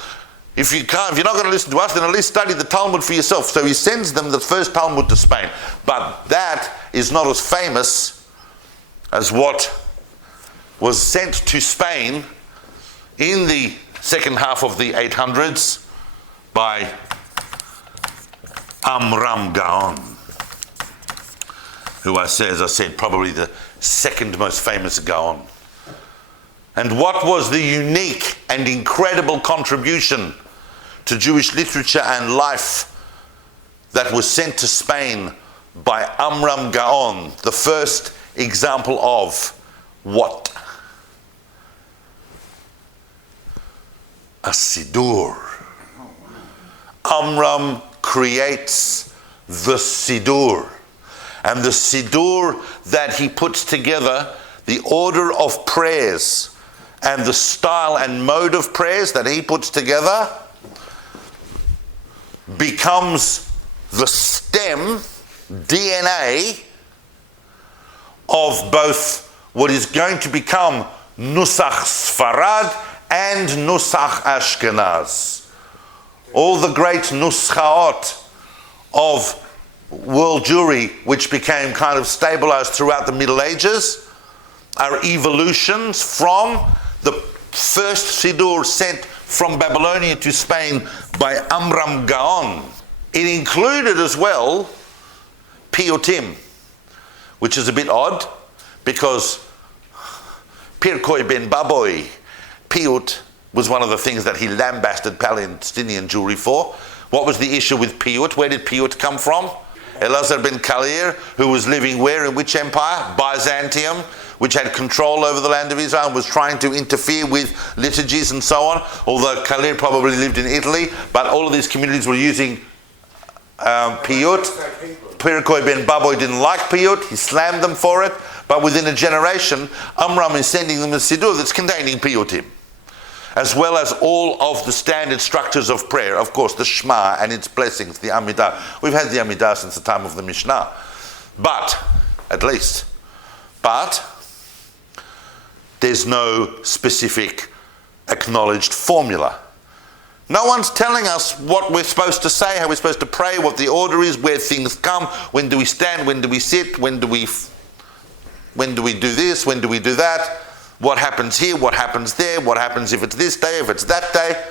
If you're not going to listen to us, then at least study the Talmud for yourself. So he sends them the first Talmud to Spain. But that is not as famous as what was sent to Spain in the second half of the 800s by Amram Gaon, who as I said, probably the second most famous Gaon. And what was the unique and incredible contribution to Jewish literature and life that was sent to Spain by Amram Gaon, the first example of what? A Siddur. Amram creates the Siddur. And the Siddur that he puts together, the order of prayers and the style and mode of prayers that he puts together, becomes the stem, DNA, of both what is going to become Nusach Sfarad and Nusach Ashkenaz. All the great Nuschaot of world Jewry, which became kind of stabilized throughout the Middle Ages, are evolutions from the first Siddur sent from Babylonia to Spain by Amram Gaon. It included as well Piyutim, which is a bit odd because Pirkoi ben Baboy, Piyut, was one of the things that he lambasted Palestinian Jewry for. What was the issue with Piyut? Where did Piyut come from? Elazar ben Kalir, who was living where, in which empire? Byzantium, which had control over the land of Israel and was trying to interfere with liturgies and so on, although Kalir probably lived in Italy, but all of these communities were using Piyut. Pirkoi ben Baboy didn't like Piyut, he slammed them for it, but within a generation, Amram is sending them a Siddur that's containing Piyutim, as well as all of the standard structures of prayer, of course, the Shema and its blessings, the Amidah. We've had the Amidah since the time of the Mishnah, but there's no specific acknowledged formula. No one's telling us what we're supposed to say, how we're supposed to pray, what the order is, where things come, when do we stand, when do we sit, when do we do this, when do we do that, what happens here, what happens there, what happens if it's this day, if it's that day.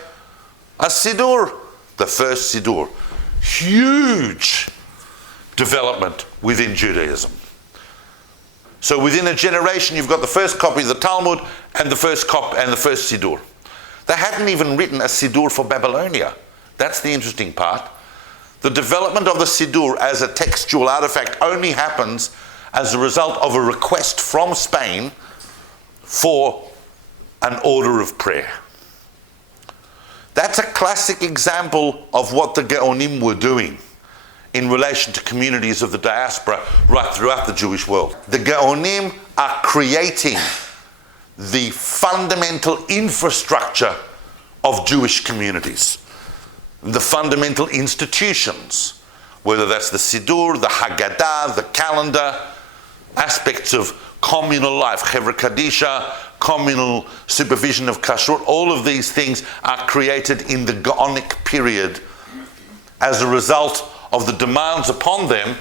A Siddur, the first Siddur, huge development within Judaism. So within a generation, you've got the first copy of the Talmud and the first Siddur. They hadn't even written a Siddur for Babylonia. That's the interesting part. The development of the Siddur as a textual artifact only happens as a result of a request from Spain for an order of prayer. That's a classic example of what the Geonim were doing in relation to communities of the diaspora right throughout the Jewish world. The Geonim are creating the fundamental infrastructure of Jewish communities, the fundamental institutions, whether that's the Siddur, the Haggadah, the calendar, aspects of communal life, Chevra Kadisha, communal supervision of Kashrut, all of these things are created in the Geonic period as a result of the demands upon them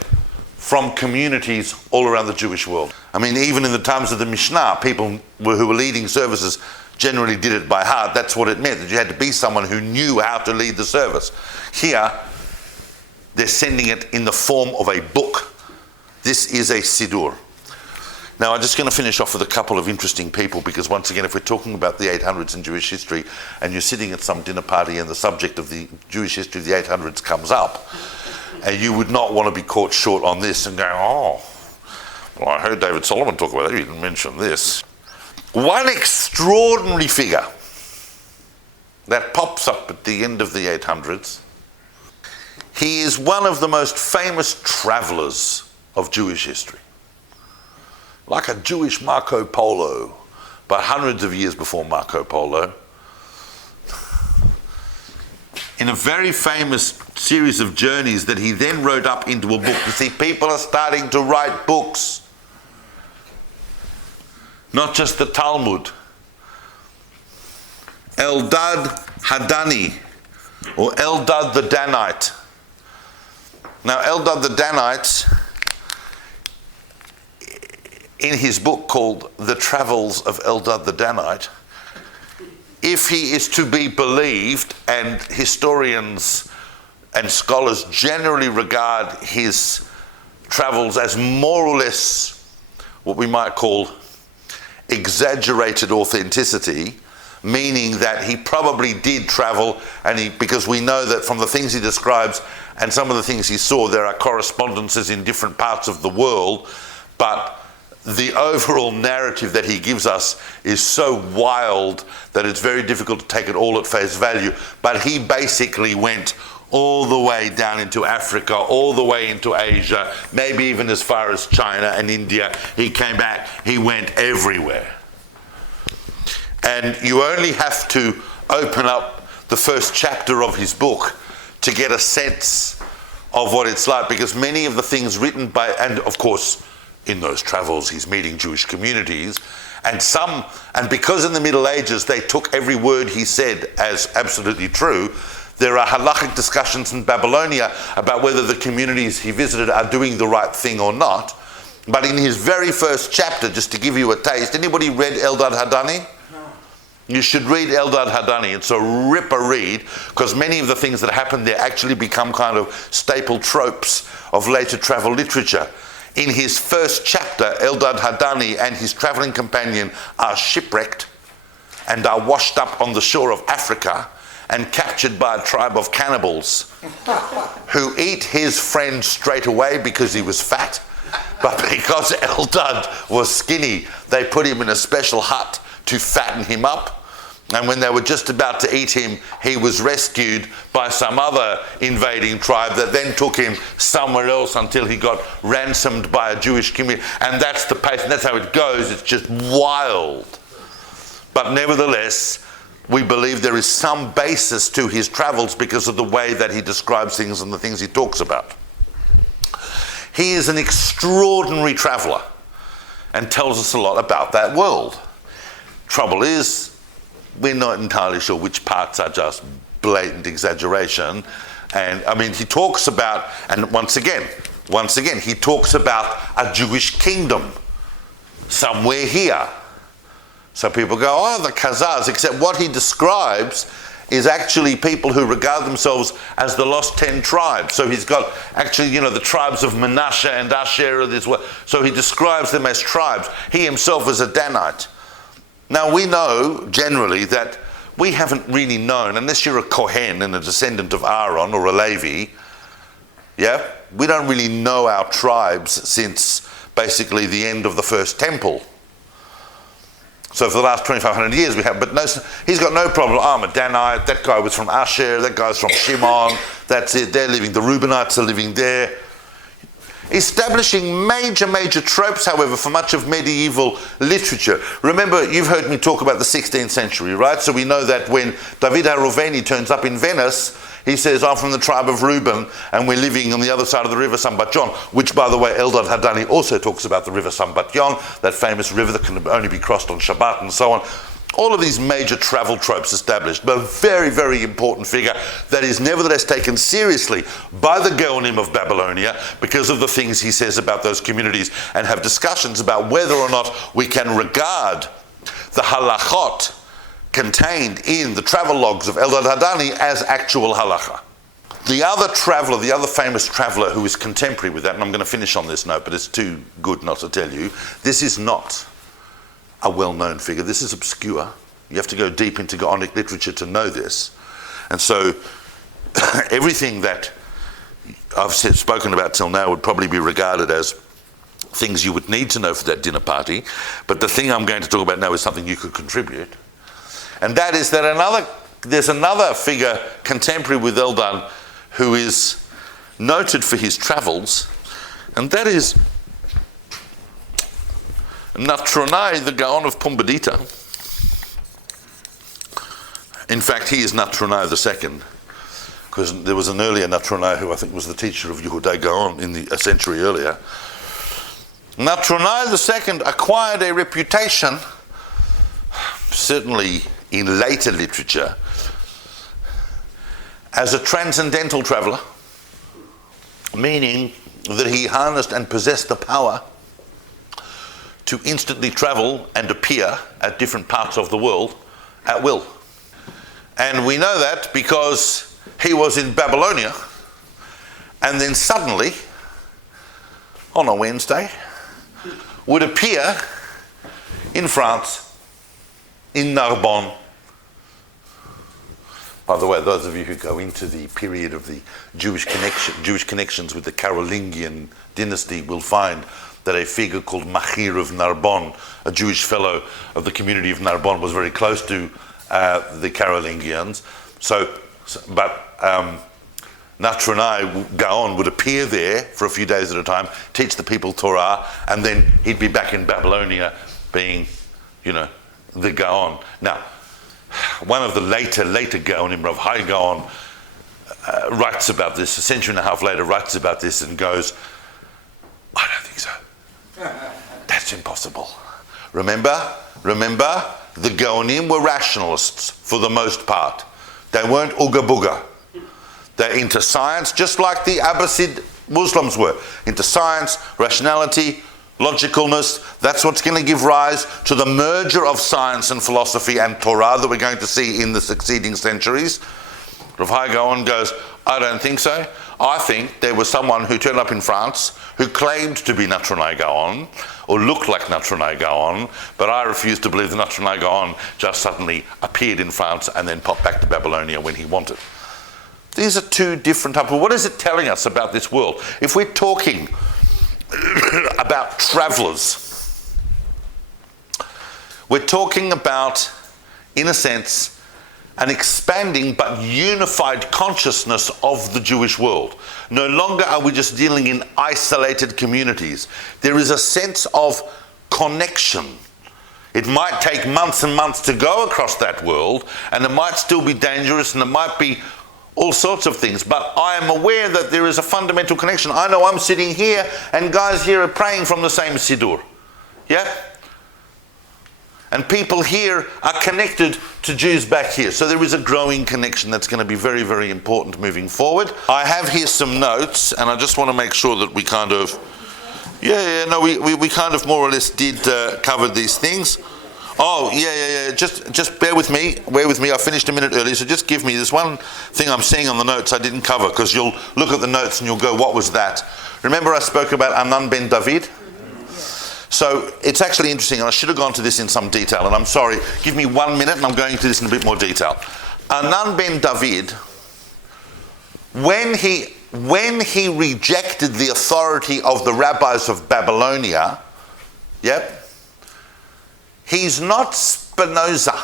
from communities all around the Jewish world. I mean, even in the times of the Mishnah, people who were leading services generally did it by heart. That's what it meant, that you had to be someone who knew how to lead the service. Here, they're sending it in the form of a book. This is a Siddur. Now, I'm just going to finish off with a couple of interesting people, because once again, if we're talking about the 800s in Jewish history, and you're sitting at some dinner party and the subject of the Jewish history of the 800s comes up, and you would not want to be caught short on this and go, oh, well, I heard David Solomon talk about that, he didn't mention this. One extraordinary figure that pops up at the end of the 800s, he is one of the most famous travellers of Jewish history. Like a Jewish Marco Polo, but hundreds of years before Marco Polo. In a very famous series of journeys that he then wrote up into a book. You see, people are starting to write books. Not just the Talmud. Eldad Hadani, or Eldad the Danite. Now, Eldad the Danite, in his book called The Travels of Eldad the Danite, if he is to be believed, and historians and scholars generally regard his travels as more or less what we might call exaggerated authenticity, meaning that he probably did travel, and because we know that from the things he describes and some of the things he saw, there are correspondences in different parts of the world, but the overall narrative that he gives us is so wild that it's very difficult to take it all at face value. But he basically went all the way down into Africa, all the way into Asia, maybe even as far as China and India. He came back, he went everywhere. And you only have to open up the first chapter of his book to get a sense of what it's like, because many of the things written by, and of course, in those travels, he's meeting Jewish communities, and because in the Middle Ages they took every word he said as absolutely true, there are halachic discussions in Babylonia about whether the communities he visited are doing the right thing or not. But in his very first chapter, just to give you a taste, anybody read Eldad Hadani? No. You should read Eldad Hadani. It's a ripper read, because many of the things that happen there actually become kind of staple tropes of later travel literature. In his first chapter, Eldad Hadani and his traveling companion are shipwrecked and are washed up on the shore of Africa, and captured by a tribe of cannibals who eat his friend straight away because he was fat. But because Eldad was skinny, they put him in a special hut to fatten him up. And when they were just about to eat him, he was rescued by some other invading tribe that then took him somewhere else until he got ransomed by a Jewish community. And that's the pace, and that's how it goes. It's just wild. But nevertheless, we believe there is some basis to his travels because of the way that he describes things and the things he talks about. He is an extraordinary traveller and tells us a lot about that world. Trouble is, we're not entirely sure which parts are just blatant exaggeration. And I mean, he talks about, and once again, he talks about a Jewish kingdom somewhere here. So people go, oh, the Khazars, except what he describes is actually people who regard themselves as the lost 10 tribes. So he's got actually, the tribes of Manasseh and Asher. So he describes them as tribes. He himself is a Danite. Now we know generally that we haven't really known, unless you're a Kohen and a descendant of Aaron or a Levi, we don't really know our tribes since basically the end of the first temple. So for the last 2,500 years we have, but no, he's got no problem. I'm a Danite, that guy was from Asher, that guy's from Shimon, that's it, they're living, the Reubenites are living there. Establishing major tropes, however, for much of medieval literature. Remember, you've heard me talk about the 16th century, right? So we know that when David HaRouveni turns up in Venice, he says, I'm from the tribe of Reuben, and we're living on the other side of the river Sambatyon, which, by the way, Eldad Hadani also talks about the river Sambatyon, that famous river that can only be crossed on Shabbat and so on. All of these major travel tropes established, but a very important figure that is nevertheless taken seriously by the Geonim of Babylonia because of the things he says about those communities, and have discussions about whether or not we can regard the halachot contained in the travel logs of Eldad Hadani as actual halacha. The other famous traveller who is contemporary with that, and I'm going to finish on this note, but it's too good not to tell you, this is not a well-known figure. This is obscure. You have to go deep into Geonic literature to know this. And so everything that I've spoken about till now would probably be regarded as things you would need to know for that dinner party. But the thing I'm going to talk about now is something you could contribute. And that is that there's another figure contemporary with Eldad who is noted for his travels, and that is Natronai, the Gaon of Pumbedita. In fact, he is Natronai II, because there was an earlier Natronai who I think was the teacher of Yehuda Gaon a century earlier. Natronai II acquired a reputation, certainly in later literature, as a transcendental traveller, meaning that he harnessed and possessed the power to instantly travel and appear at different parts of the world at will. And we know that because he was in Babylonia, and then suddenly, on a Wednesday, would appear in France, in Narbonne. By the way, those of you who go into the period of the Jewish connections with the Carolingian dynasty will find that a figure called Machir of Narbonne, a Jewish fellow of the community of Narbonne, was very close to the Carolingians. But Natronai Gaon would appear there for a few days at a time, teach the people Torah, and then he'd be back in Babylonia being, the Gaon. Now, one of the later Gaonim, Rav Hai Gaon, writes about this, a century and a half later, writes about this and goes, I don't think so. That's impossible. Remember, the Gaonim were rationalists for the most part. They weren't Uga Buga. They're into science, just like the Abbasid Muslims were. Into science, rationality, logicalness. That's what's going to give rise to the merger of science and philosophy and Torah that we're going to see in the succeeding centuries. Rav Hai Gaon goes, I don't think so. I think there was someone who turned up in France who claimed to be Natronai Gaon, or looked like Natronai Gaon, but I refuse to believe the Natronai Gaon just suddenly appeared in France and then popped back to Babylonia when he wanted. These are two different types. What is it telling us about this world? If we're talking about travellers, we're talking about, in a sense, an expanding but unified consciousness of the Jewish world. No longer are we just dealing in isolated communities. There is a sense of connection. It might take months and months to go across that world, and it might still be dangerous, and it might be all sorts of things, but I am aware that there is a fundamental connection. I know I'm sitting here, and guys here are praying from the same Siddur. Yeah? And people here are connected to Jews back here. So there is a growing connection that's going to be very, very important moving forward. I have here some notes, and I just want to make sure that we kind of, we kind of more or less did cover these things. Oh, yeah. Just bear with me. I finished a minute early, so just give me this one thing I'm seeing on the notes I didn't cover, because you'll look at the notes and you'll go, what was that? Remember I spoke about Anan ben David? So it's actually interesting, and I should have gone to this in some detail, and I'm sorry. Give me 1 minute and I'm going to this in a bit more detail. Anan ben David, when he rejected the authority of the rabbis of Babylonia, he's not Spinoza.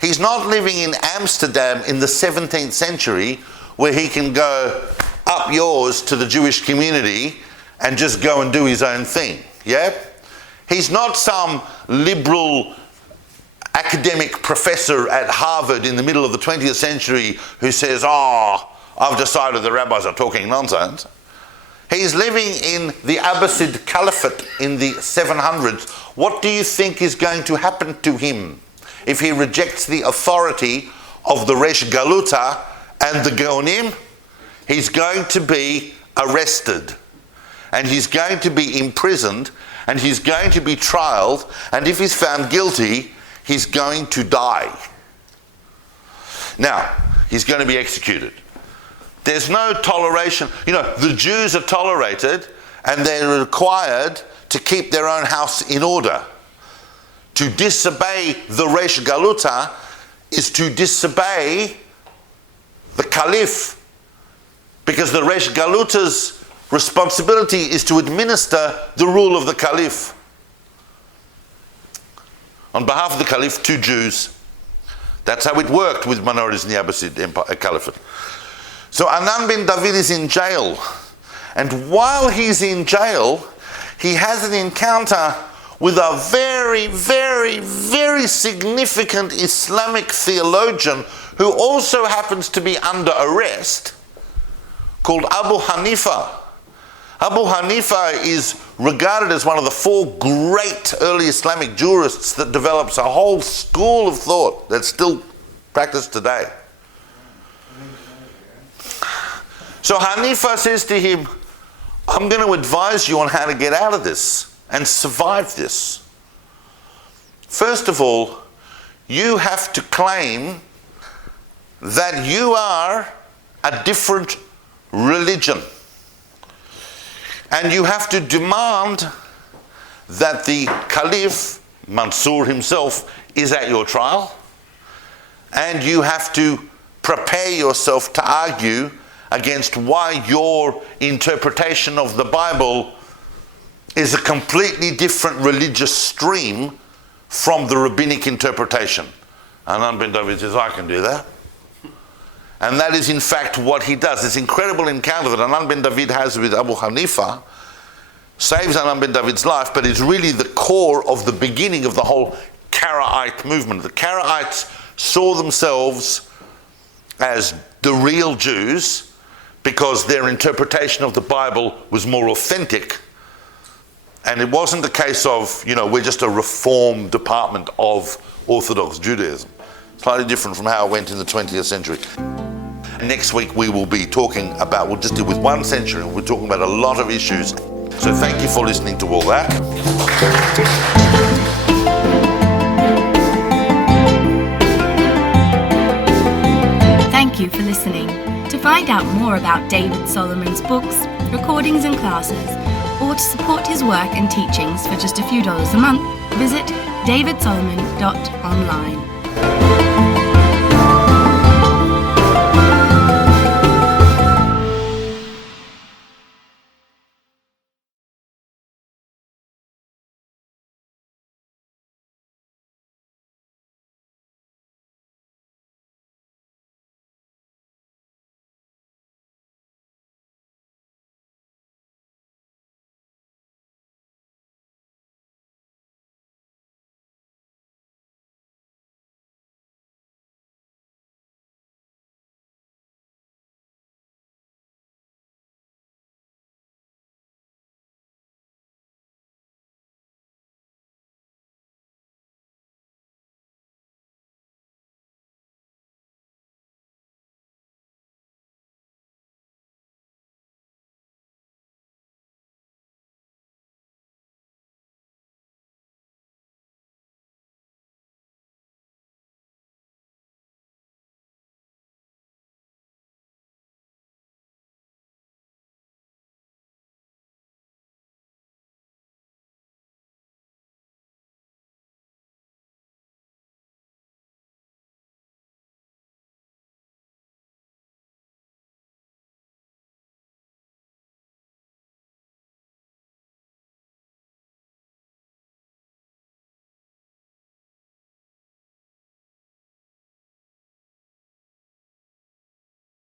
He's not living in Amsterdam in the 17th century where he can go up yours to the Jewish community and just go and do his own thing, He's not some liberal academic professor at Harvard in the middle of the 20th century who says, I've decided the rabbis are talking nonsense. He's living in the Abbasid Caliphate in the 700s. What do you think is going to happen to him if he rejects the authority of the Resh Galuta and the Geonim? He's going to be arrested, and he's going to be imprisoned, and he's going to be trialed, and if he's found guilty, he's going to die. Now, he's going to be executed. There's no toleration. The Jews are tolerated, and they're required to keep their own house in order. To disobey the Resh Galuta is to disobey the Caliph, because the Resh Galuta's responsibility is to administer the rule of the Caliph. On behalf of the Caliph, 2 Jews. That's how it worked with minorities in the Abbasid Empire, Caliphate. So Anan ben David is in jail. And while he's in jail, he has an encounter with a very, very, very significant Islamic theologian who also happens to be under arrest, called Abu Hanifa. Abu Hanifa is regarded as one of the 4 great early Islamic jurists that develops a whole school of thought that's still practiced today. So Hanifa says to him, I'm going to advise you on how to get out of this and survive this. First of all, you have to claim that you are a different religion. And you have to demand that the Caliph, Mansur himself, is at your trial. And you have to prepare yourself to argue against why your interpretation of the Bible is a completely different religious stream from the rabbinic interpretation. Anan ben David says, I can do that. And that is in fact what he does. This incredible encounter that Anan ben David has with Abu Hanifa saves Anan ben David's life, but is really the core of the beginning of the whole Karaite movement. The Karaites saw themselves as the real Jews because their interpretation of the Bible was more authentic. And it wasn't a case of, we're just a reformed department of Orthodox Judaism. Slightly different from how it went in the 20th century. Next week we will be talking about, we'll just deal with 1 century, we're talking about a lot of issues. So thank you for listening to all that. Thank you for listening. To To find out more about David Solomon's books, recordings and classes, or to support his work and teachings for just a few dollars a month, visit davidsolomon.online.